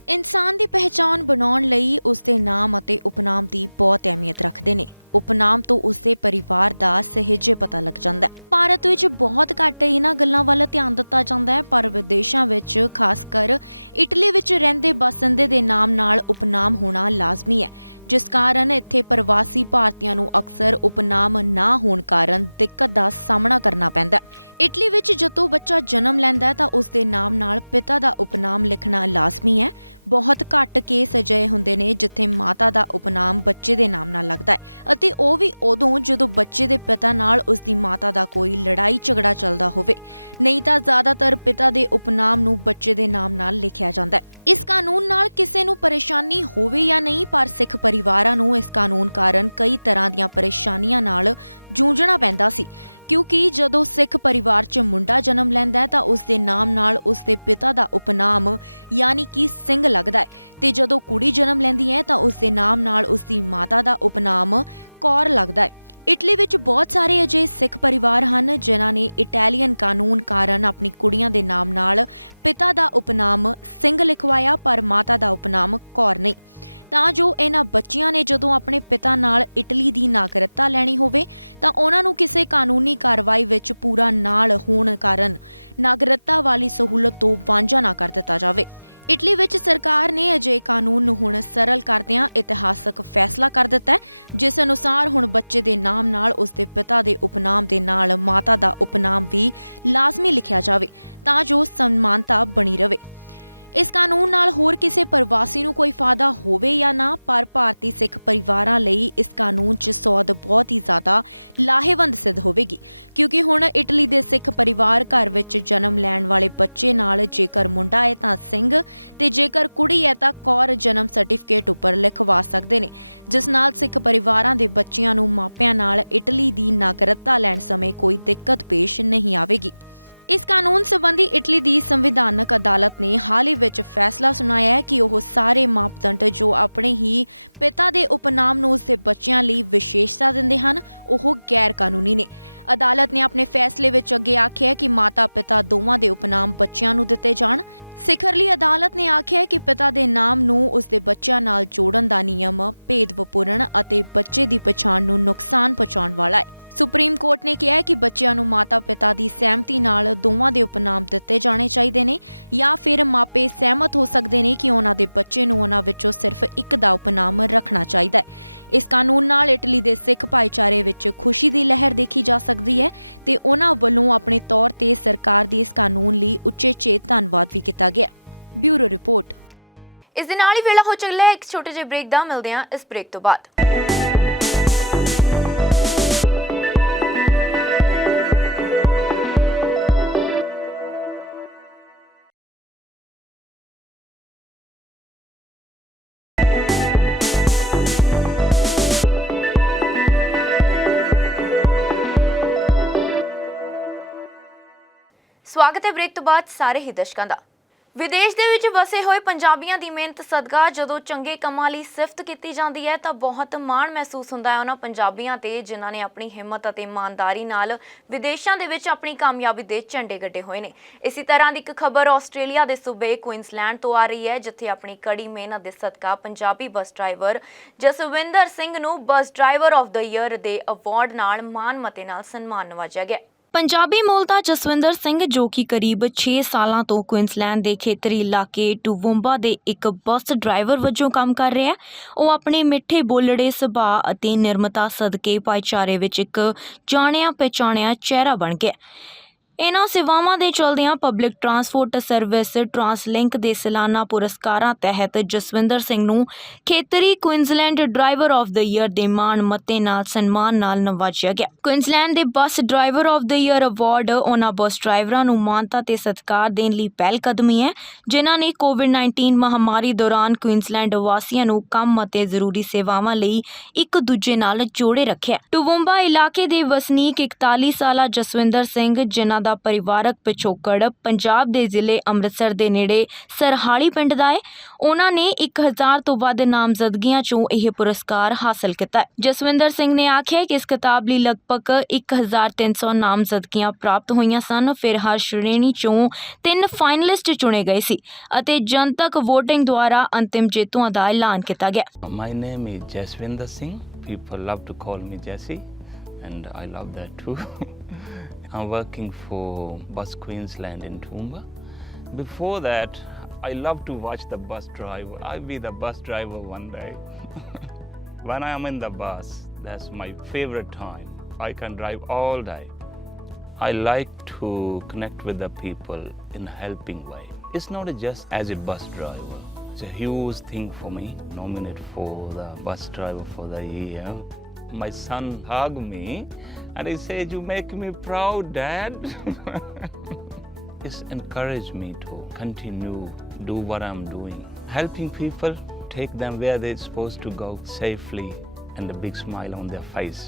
ਇਨਸਾਨ ਦੀ ਪਹਿਚਾਣ ਬਣਾਉਣ ਲਈ ਉਸਦੇ ਨਾਮ ਅਤੇ ਉਪਨਾਮ ਦੀ ਬਹੁਤ ਅਹਿਮੀਅਤ ਰੱਖਦੇ ਨੇ। ਉਪਨਾਮ ਤੋਂ ਉਸਦੇ ਪਰਿਵਾਰ ਦਾ ਸਹਿਜੇ ਪਤਾ ਲੱਗ ਜਾਂਦਾ ਹੈ। ਭਾਰਤ ਵਿੱਚ ਬਹੁਤ ਘੱਟ ਇਹਨਾਂ ਗੱਲਾਂ ਵੱਲ ਧਿਆਨ ਦਿੱਤਾ ਜਾਂਦਾ ਹੈ, ਪਰ ਵਿਦੇਸ਼ਾਂ ਵਿੱਚ ਖਾਸ ਕਰ ਇਟਲੀ ਵਿੱਚ ਰਹਿੰਦੇ ਬਸਿੰਦੇ ਦੇ ਨਾਮ ਨਾਲ ਉਪਨਾਮ ਹੋਣਾ ਲਾਜ਼ਮੀ ਹੈ, ਜਿਸ ਕਾਰਨ ਇੱਥੇ ਪ੍ਰਵਾਸੀ ਭਾਰਤੀਆਂ ਨੂੰ ਅਕਸਰ ਉਪਨਾਮ ਨਾ ਹੋਣ ਕਾਰਨ ਦਿੱਕਤ ਦਾ ਸਾਹਮਣਾ ਕਰਨਾ ਪੈਂਦਾ। ਇਟਲੀ ਵਿੱਚ ਜਦੋਂ ਬੱਚਾ ਜਨਮ ਲੈਂਦਾ ਹੈ ਤਾਂ ਉਸ ਦੇ ਨਾਮ ਨਾਲ ਪਿਤਾ ਦਾ ਉਪਨਾਮ ਲਿਖਣਾ ਲਾਜ਼ਮੀ ਹੈ। ਬਹੁਤ ਘੱਟ ਕੇਸ ਅਜਿਹੇ ਹੁੰਦੇ ਨੇ ਜਿੱਥੇ ਮਾਤਾ ਦਾ ਉਪਨਾਮ ਬੱਚੇ ਦੇ ਨਾਮ ਨਾਲ ਲੱਗਦਾ ਹੈ ਅਤੇ ਉਹ ਵੀ ਉਦੋਂ ਜਦੋਂ ਬੱਚੇ ਦੇ ਪਿਤਾ ਨਾਲ ਉਸ ਦੀ ਮਾਤਾ ਦਾ ਕੋਈ ਲੜਾਈ ਝਗੜਾ ਚੱਲਦਾ ਹੋਵੇ, ਨਹੀਂ ਤਾਂ ਜ਼ਿਆਦਾਤਰ ਪਿਤਾ ਦੇ ਉਪਨਾਮ ਨੂੰ ਬੱਚੇ ਦੇ ਨਾਮ ਨਾਲ ਲਿਖਿਆ ਜਾਂਦਾ ਹੈ। ਇਸ ਕਾਨੂੰਨ ਨਾਲ ਕਿਸੇ ਨੂੰ ਪਰੇਸ਼ਾਨੀ ਹੋਵੇ ਜਾਂ ਨਹੀਂ, ਪਰ ਸਿੱਖ ਪਰਿਵਾਰਾਂ ਨੂੰ ਇਸ ਕਾਨੂੰਨ ਕਾਰਨ ਕਈ ਤਰ੍ਹਾਂ ਦੀਆਂ ਪਰੇਸ਼ਾਨੀਆਂ ਨਾਲ ਜੂਝਣਾ ਪੈਂਦਾ ਸੀ, ਕਿਉਂਕਿ ਜਦੋਂ ਸਿੱਖ ਪਰਿਵਾਰ 'ਚ ਮੁੰਡਾ ਜਨਮ ਲੈਂਦਾ ਹੈ ਤਾਂ ਉਸ ਦੇ ਨਾਮ ਨਾਲ ਉਸ ਦੇ ਪਿਤਾ ਦਾ ਉਪਨਾਮ ਯਾਨੀ ਕਿ ਸਿੰਘ ਲੱਗਦਾ ਹੈ ਤੇ ਜਦੋਂ ਕੁੜੀ ਜਨਮ ਲੈਂਦੀ ਹੈ ਤਾਂ ਉਸ ਦੇ ਨਾਮ ਨਾਲ ਉਸ ਦੀ ਮਾਤਾ ਦਾ ਉਪਨਾਮ ਕੌਰ ਲੱਗਦਾ ਹੈ। ਇਟਲੀ ਵਿੱਚ ਬਹੁਤ ਸਾਰੇ ਅਜਿਹੇ ਸਿੱਖ ਪਰਿਵਾਰ ਹਨ ਜਿਨ੍ਹਾਂ ਨੇ ਇਟਾਲੀਅਨ ਕਾਨੂੰਨ ਕਾਰਨ ਆਪਣੀ ਕੁੜੀਆਂ ਦੇ ਨਾਮ ਨਾਲ ਪਿਤਾ ਦਾ ਉਪਨਾਮ ਸਿੰਘ ਲਿਖਵਾਇਆ ਪਰ ਮਾਤਾ ਦਾ ਉਪਨਾਮ ਕੌਰ ਨਹੀਂ, ਤਾਂ ਜੋ ਇਹਨਾਂ ਬੱਚਿਆਂ ਨੇ ਜਦੋਂ ਆਪਣੇ ਪਿਤਾ ਨਾਲ ਇਟਲੀ ਦੀ ਨਾਗਰਿਕਤਾ ਲੈਣੀ ਹੋਵੇ ਤਾਂ ਉਹਨਾਂ ਨੂੰ ਕਿਸੇ ਕਾਨੂੰਨੀ ਕਾਰਵਾਈ ਵਿੱਚ ਪੂਰਾ ਨਾਲ ਹੋਣ ਕਾਰਨ ਨਾਗਰਿਕਤਾ ਵਾਲੀ ਸਹੂਲਤ ਤੋਂ ਵਾਂਝਾ ਨਾ ਕਰ ਦਿੱਤਾ ਜਾਵੇ। ਇਟਲੀ ਵਿੱਚ ਸਰਕਾਰ ਨੇ ਅਜਿਹੇ ਕਾਨੂੰਨ ਨੂੰ ਹੁਣ ਸਰਲ ਕਰਦਿਆਂ ਇਤਿਹਾਸਕ ਫੈਸਲਾ ਕਰ ਦਿੱਤਾ ਹੈ, ਜਿਸ ਅਨੁਸਾਰ ਹੁਣ ਬੱਚੇ ਦੇ ਨਾਮ ਨਾਲ ਉਸਦੇ ਪਿਤਾ ਦੇ ਉਪਨਾਮ ਦੇ ਨਾਲ ਮਾਤਾ ਦਾ ਉਪਨਾਮ ਵੀ ਲਾਜ਼ਮੀ ਲਿਖਿਆ ਜਾਵੇ ਤਾਂ ਜੋ ਸਮਾਨਤਾ ਬਣੀ ਰਹੇ। ਇਸ ਕਾਨੂੰਨ ਨਾਲ ਹੋਰ ਕਿਸੇ ਪ੍ਰਵਾਸੀ ਨੂੰ ਕੋਈ ਫਾਇਦਾ ਹੋਵੇ ਜਾਂ ਨਾ, ਪਰ ਭਾਰਤੀ ਸਿੱਖ ਪਰਿਵਾਰਾਂ ਲਈ ਇਸ ਕਾਨੂੰਨ 'ਚ ਸੌਦ ਬਹੁਤ ਹੀ ਜ਼ਿਆਦਾ ਲਾਹੇਵੰਦ ਸਿੱਧ ਹੋਵੇਗੀ, ਕਿਉਂਕਿ ਹੁਣ ਇਟਲੀ ਦੇ ਸਿੱਖ ਪਰਿਵਾਰ ਘਰ ਵਿੱਚ ਜਨਮ ਲੈਣ ਵਾਲੇ ਬੱਚੇ ਨਾਲ ਜੇਕਰ ਮੁੰਡਾ ਹੈ ਤਾਂ ਸਿੰਘ ਤੇ ਜੇਕਰ ਕੁੜੀ ਹੈ ਤਾਂ ਕੌਰ ਜਨਮ ਸਰਟੀਫਿਕੇਟ ਉੱਪਰ ਲਿਖਵਾ ਸਕਦੇ ਨੇ, ਜਿਸ ਨਾਲ ਸਿੱਖ ਪਰਿਵਾਰਾਂ ਦੇ ਬੱਚਿਆਂ ਨੂੰ ਮਾਪਿਆਂ ਨਾਲ ਇਟਲੀ ਦੀ ਨਾਗਰਿਕਤਾ ਲੈਣ ਸਮੇਂ ਕੋਈ ਦਿੱਕਤ ਪੇਸ਼ ਨਹੀਂ ਆਵੇਗੀ। ਇਸ ਕਾਨੂੰਨ ਸੰਬੰਧੀ ਇਟਲੀ ਦੀ ਸੰਵਿਧਾਨਕ ਅਦਾਲਤ ਨੇ ਹਾਲ ਹੀ ਵਿੱਚ ਫੈਸਲਾ ਸੁਣਾਇਆ ਹੈ ਕਿ ਉਹ ਸਾਰੇ ਮਾਪਦੰਡ ਜੋ ਆਪਣੇ ਹੀ ਪਿਤਾ ਦੇ ਉਪਨਾਮ ਨੂੰ ਉਸਦੇ ਬੱਚਿਆਂ ਲਈ ਵਿਸ਼ੇਸ਼ਤਾ ਦਿੰਦੇ ਹਨ ਉਹ ਗੈਰ ਕਾਨੂੰਨੀ ਨੇ। ਅਦਾਲਤ ਨੇ ਆਪਣੇ ਫੈਸਲੇ ਵਿੱਚ ਅੱਗੇ ਆਖਿਆ ਕਿ ਮਾਤਾ ਪਿਤਾ ਦੋਵਾਂ ਦੇ ਉਪਨਾਮ ਬੱਚਿਆਂ ਨੂੰ ਦਿੱਤੇ ਜਾਣ। ਸਿਖਰਲੀ ਅਦਾਲਤ ਨੇ ਆਖਿਆ ਕਿ ਪਿਤਾ ਦੇ ਨਾਮ ਨੂੰ ਉਸਦੇ ਬੱਚਿਆਂ ਨਾਲ ਜੋੜਨ ਦਾ ਨਿਯਮ ਭੇਦਭਾਵਪੂਰਨ ਅਤੇ ਬੱਚੇ ਦੀ ਪਛਾਣ ਨੂੰ ਨੁਕਸਾਨ ਪਹੁੰਚਾਉਣ ਵਾਲਾ ਹੈ। ਸੁਪਰੀਮ ਕੋਰਟ ਨੇ ਕਿਹਾ ਕਿ ਬੱਚਿਆਂ ਨੂੰ ਮਾਤਾ ਪਿਤਾ ਦੀ ਸਹਿਮਤੀ ਨਾਲ ਦੋਵਾਂ ਦੇ ਉਪਨਾਮ ਦਿੱਤੇ ਜਾਣੇ ਚਾਹੀਦੇ ਨੇ ਜਾਂ ਫਿਰ ਮਾਪੇ ਸਹਿਮਤ ਹੋ ਸਕਦੇ ਨੇ ਕਿ ਉਹਨਾਂ ਦੇ ਬੱਚੇ ਨੂੰ ਉਹਨਾਂ ਵਿੱਚੋਂ ਸਿਰਫ ਇੱਕ ਦਾ ਉਪਨਾਮ ਰੱਖਣਾ ਚਾਹੀਦਾ ਹੈ। ਇਸ ਕਾਨੂੰਨ ਨਾਲ ਇਟਲੀ ਦੇ ਸਿੱਖ ਭਾਈਚਾਰੇ ਵਿੱਚ ਖੁਸ਼ੀ ਦੀ ਲਹਿਰ ਦੇਖੀ ਜਾ ਸਕਦੀ ਹੈ ਤੇ ਉਹਨਾਂ ਵੱਲੋਂ ਆਪਣੇ ਤੌਰ ਤੇ ਸਰਕਾਰ ਦੀ ਇਸ ਕਾਨੂੰਨ ਲਈ ਉੱਚੇ ਧੰਨਵਾਦ ਵੀ ਕੀਤਾ ਗਿਆ। Bureau report. ਇਸ ਦੇ ਨਾਲ ਹੀ ਵੇਲਾ ਹੋ ਚੱਲਿਆ ਇੱਕ ਛੋਟੇ ਜਿਹੇ ਬ੍ਰੇਕ ਦਾ, ਮਿਲਦੇ ਹਾਂ ਇਸ ਬ੍ਰੇਕ ਤੋਂ ਬਾਅਦ। ਸਵਾਗਤ ਹੈ ਬ੍ਰੇਕ ਤੋਂ ਬਾਅਦ ਸਾਰੇ ਹੀ ਦਰਸ਼ਕਾਂ ਦਾ। ਵਿਦੇਸ਼ ਦੇ ਵਿੱਚ ਵਸੇ ਹੋਏ ਪੰਜਾਬੀਆਂ ਦੀ ਮਿਹਨਤ ਸਦਕਾ ਜਦੋਂ ਚੰਗੇ ਕੰਮਾਂ ਲਈ ਸਿਫਤ ਕੀਤੀ ਜਾਂਦੀ ਹੈ ਤਾਂ ਬਹੁਤ ਮਾਣ ਮਹਿਸੂਸ ਹੁੰਦਾ ਹੈ ਉਹਨਾਂ ਪੰਜਾਬੀਆਂ ਤੇ ਜਿਨ੍ਹਾਂ ਨੇ ਆਪਣੀ ਹਿੰਮਤ ਅਤੇ ਇਮਾਨਦਾਰੀ ਨਾਲ ਵਿਦੇਸ਼ਾਂ ਦੇ ਵਿੱਚ ਆਪਣੀ ਕਾਮਯਾਬੀ ਦੇ ਝੰਡੇ ਗੱਡੇ ਹੋਏ ਨੇ। ਇਸੇ ਤਰ੍ਹਾਂ ਦੀ ਇੱਕ ਖਬਰ ਆਸਟ੍ਰੇਲੀਆ ਦੇ ਸੂਬੇ ਕੁਇਨਸਲੈਂਡ ਤੋਂ ਆ ਰਹੀ ਹੈ, ਜਿੱਥੇ ਆਪਣੀ ਕੜੀ ਮਿਹਨਤ ਦੇ ਸਦਕਾ ਪੰਜਾਬੀ ਬੱਸ ਡਰਾਈਵਰ ਜਸਵਿੰਦਰ ਸਿੰਘ ਨੂੰ bus driver of the year ਦੇ ਅਵਾਰਡ ਨਾਲ ਮਾਣ ਮੱਤੇ ਨਾਲ ਸਨਮਾਨ ਨਵਾਜਿਆ ਗਿਆ। ਪੰਜਾਬੀ ਮੂਲ ਦਾ ਜਸਵਿੰਦਰ ਸਿੰਘ, ਜੋ ਕਿ ਕਰੀਬ 6 ਸਾਲਾਂ ਤੋਂ ਕੁਇਨਸਲੈਂਡ ਦੇ ਖੇਤਰੀ ਇਲਾਕੇ ਟੂਵੁੰਬਾ ਦੇ ਇੱਕ ਬੱਸ ਡਰਾਈਵਰ ਵਜੋਂ ਕੰਮ ਕਰ ਰਿਹਾ ਹੈ, ਉਹ ਆਪਣੇ ਮਿੱਠੇ ਬੋਲੜੇ ਸੁਭਾਅ ਅਤੇ ਨਿਰਮਤਾ ਸਦਕੇ ਭਾਈਚਾਰੇ ਵਿੱਚ ਇੱਕ ਜਾਣਿਆ ਪਛਾਣਿਆ ਚਿਹਰਾ ਬਣ ਗਿਆ। ਇਹਨਾਂ ਸੇਵਾਵਾਂ ਦੇ ਚਲਦਿਆਂ ਪਬਲਿਕ ਟਰਾਂਸਪੋਰਟ ਸਰਵਿਸ ਟਰਾਂਸਲਿੰਕ ਦੇ ਸਾਲਾਨਾ ਪੁਰਸਕਾਰਾਂ ਤਹਿਤ ਜਸਵਿੰਦਰ ਸਿੰਘ ਨੂੰ ਖੇਤਰੀ ਕੁਇਨਸਲੈਂਡ ਡਰਾਈਵਰ ਆਫ ਦ ਈਅਰ ਦੇ ਮਾਣ ਮੱਤੇ ਨਾਲ ਸਨਮਾਨ ਨਾਲ ਨਵਾਜਿਆ ਗਿਆ। ਕੁਇਨਸਲੈਂਡ ਦੇ bus driver of the year award ਉਹਨਾਂ ਬੱਸ ਡਰਾਈਵਰਾਂ ਨੂੰ ਮਾਨਤਾ ਤੇ ਸਤਿਕਾਰ ਦੇਣ ਲਈ ਪਹਿਲ ਕਦਮੀ ਹੈ ਜਿਨ੍ਹਾਂ ਨੇ ਕੋਵਿਡ-19 ਮਹਾਮਾਰੀ ਦੌਰਾਨ ਕੁਇਨਸਲੈਂਡ ਵਾਸੀਆਂ ਨੂੰ ਕੰਮ ਅਤੇ ਜ਼ਰੂਰੀ ਸੇਵਾਵਾਂ ਲਈ ਇੱਕ ਦੂਜੇ ਨਾਲ ਜੋੜੇ ਰੱਖਿਆ। ਟੂਵੁੰਬਾ ਇਲਾਕੇ ਦੇ ਵਸਨੀਕ 41 ਸਾਲਾ ਜਸਵਿੰਦਰ ਸਿੰਘ, ਜਿਨ੍ਹਾਂ ਦਾ ਪਰਿਵਾਰਕ ਪਿਛੋਕੜ ਪੰਜਾਬ ਦੇ ਜ਼ਿਲ੍ਹੇ ਅੰਮ੍ਰਿਤਸਰ ਦੇ ਨੇੜੇ ਸਰਹਾਲੀ ਪਿੰਡ ਦਾ ਹੈ, ਉਹਨਾਂ ਨੇ 1000 ਤੋਂ ਵੱਧ ਨਾਮਜ਼ਦਗੀਆਂ ਚੋਂ ਇਹ ਪੁਰਸਕਾਰ ਹਾਸਲ ਕੀਤਾ। ਜਸਵਿੰਦਰ ਸਿੰਘ ਨੇ ਆਖਿਆ ਕਿ ਇਸ ਕਿਤਾਬ ਲਈ ਲਗਭਗ 1300 ਨਾਮਜ਼ਦਗੀਆਂ ਪ੍ਰਾਪਤ ਹੋਈਆਂ ਸਨ। ਫਿਰ ਹਰ ਸ਼੍ਰੇਣੀ ਚੋਂ 3 ਫਾਈਨਲਿਸਟ ਚੁਣੇ ਗਏ ਸੀ ਅਤੇ ਜਨਤਕ ਵੋਟਿੰਗ ਦੁਆਰਾ ਅੰਤਿਮ ਜੇਤੂਆਂ ਦਾ ਐਲਾਨ ਕੀਤਾ ਗਿਆ। My name is Jaswinder Singh. People love to call me Jesse and I love that too. I'm working for Bus Queensland in Toowoomba. Before that, I love to watch the bus driver. I'll be the bus driver one day. When I am in the bus, that's my favorite time. I can drive all day. I like to connect with the people in a helping way. It's not just as a bus driver. It's a huge thing for me, nominated for the bus driver for the year. My son hugged me and he said, "You make me proud, Dad." It's encouraged me to continue, do what I'm doing. Helping people, take them where they're supposed to go safely and a big smile on their face.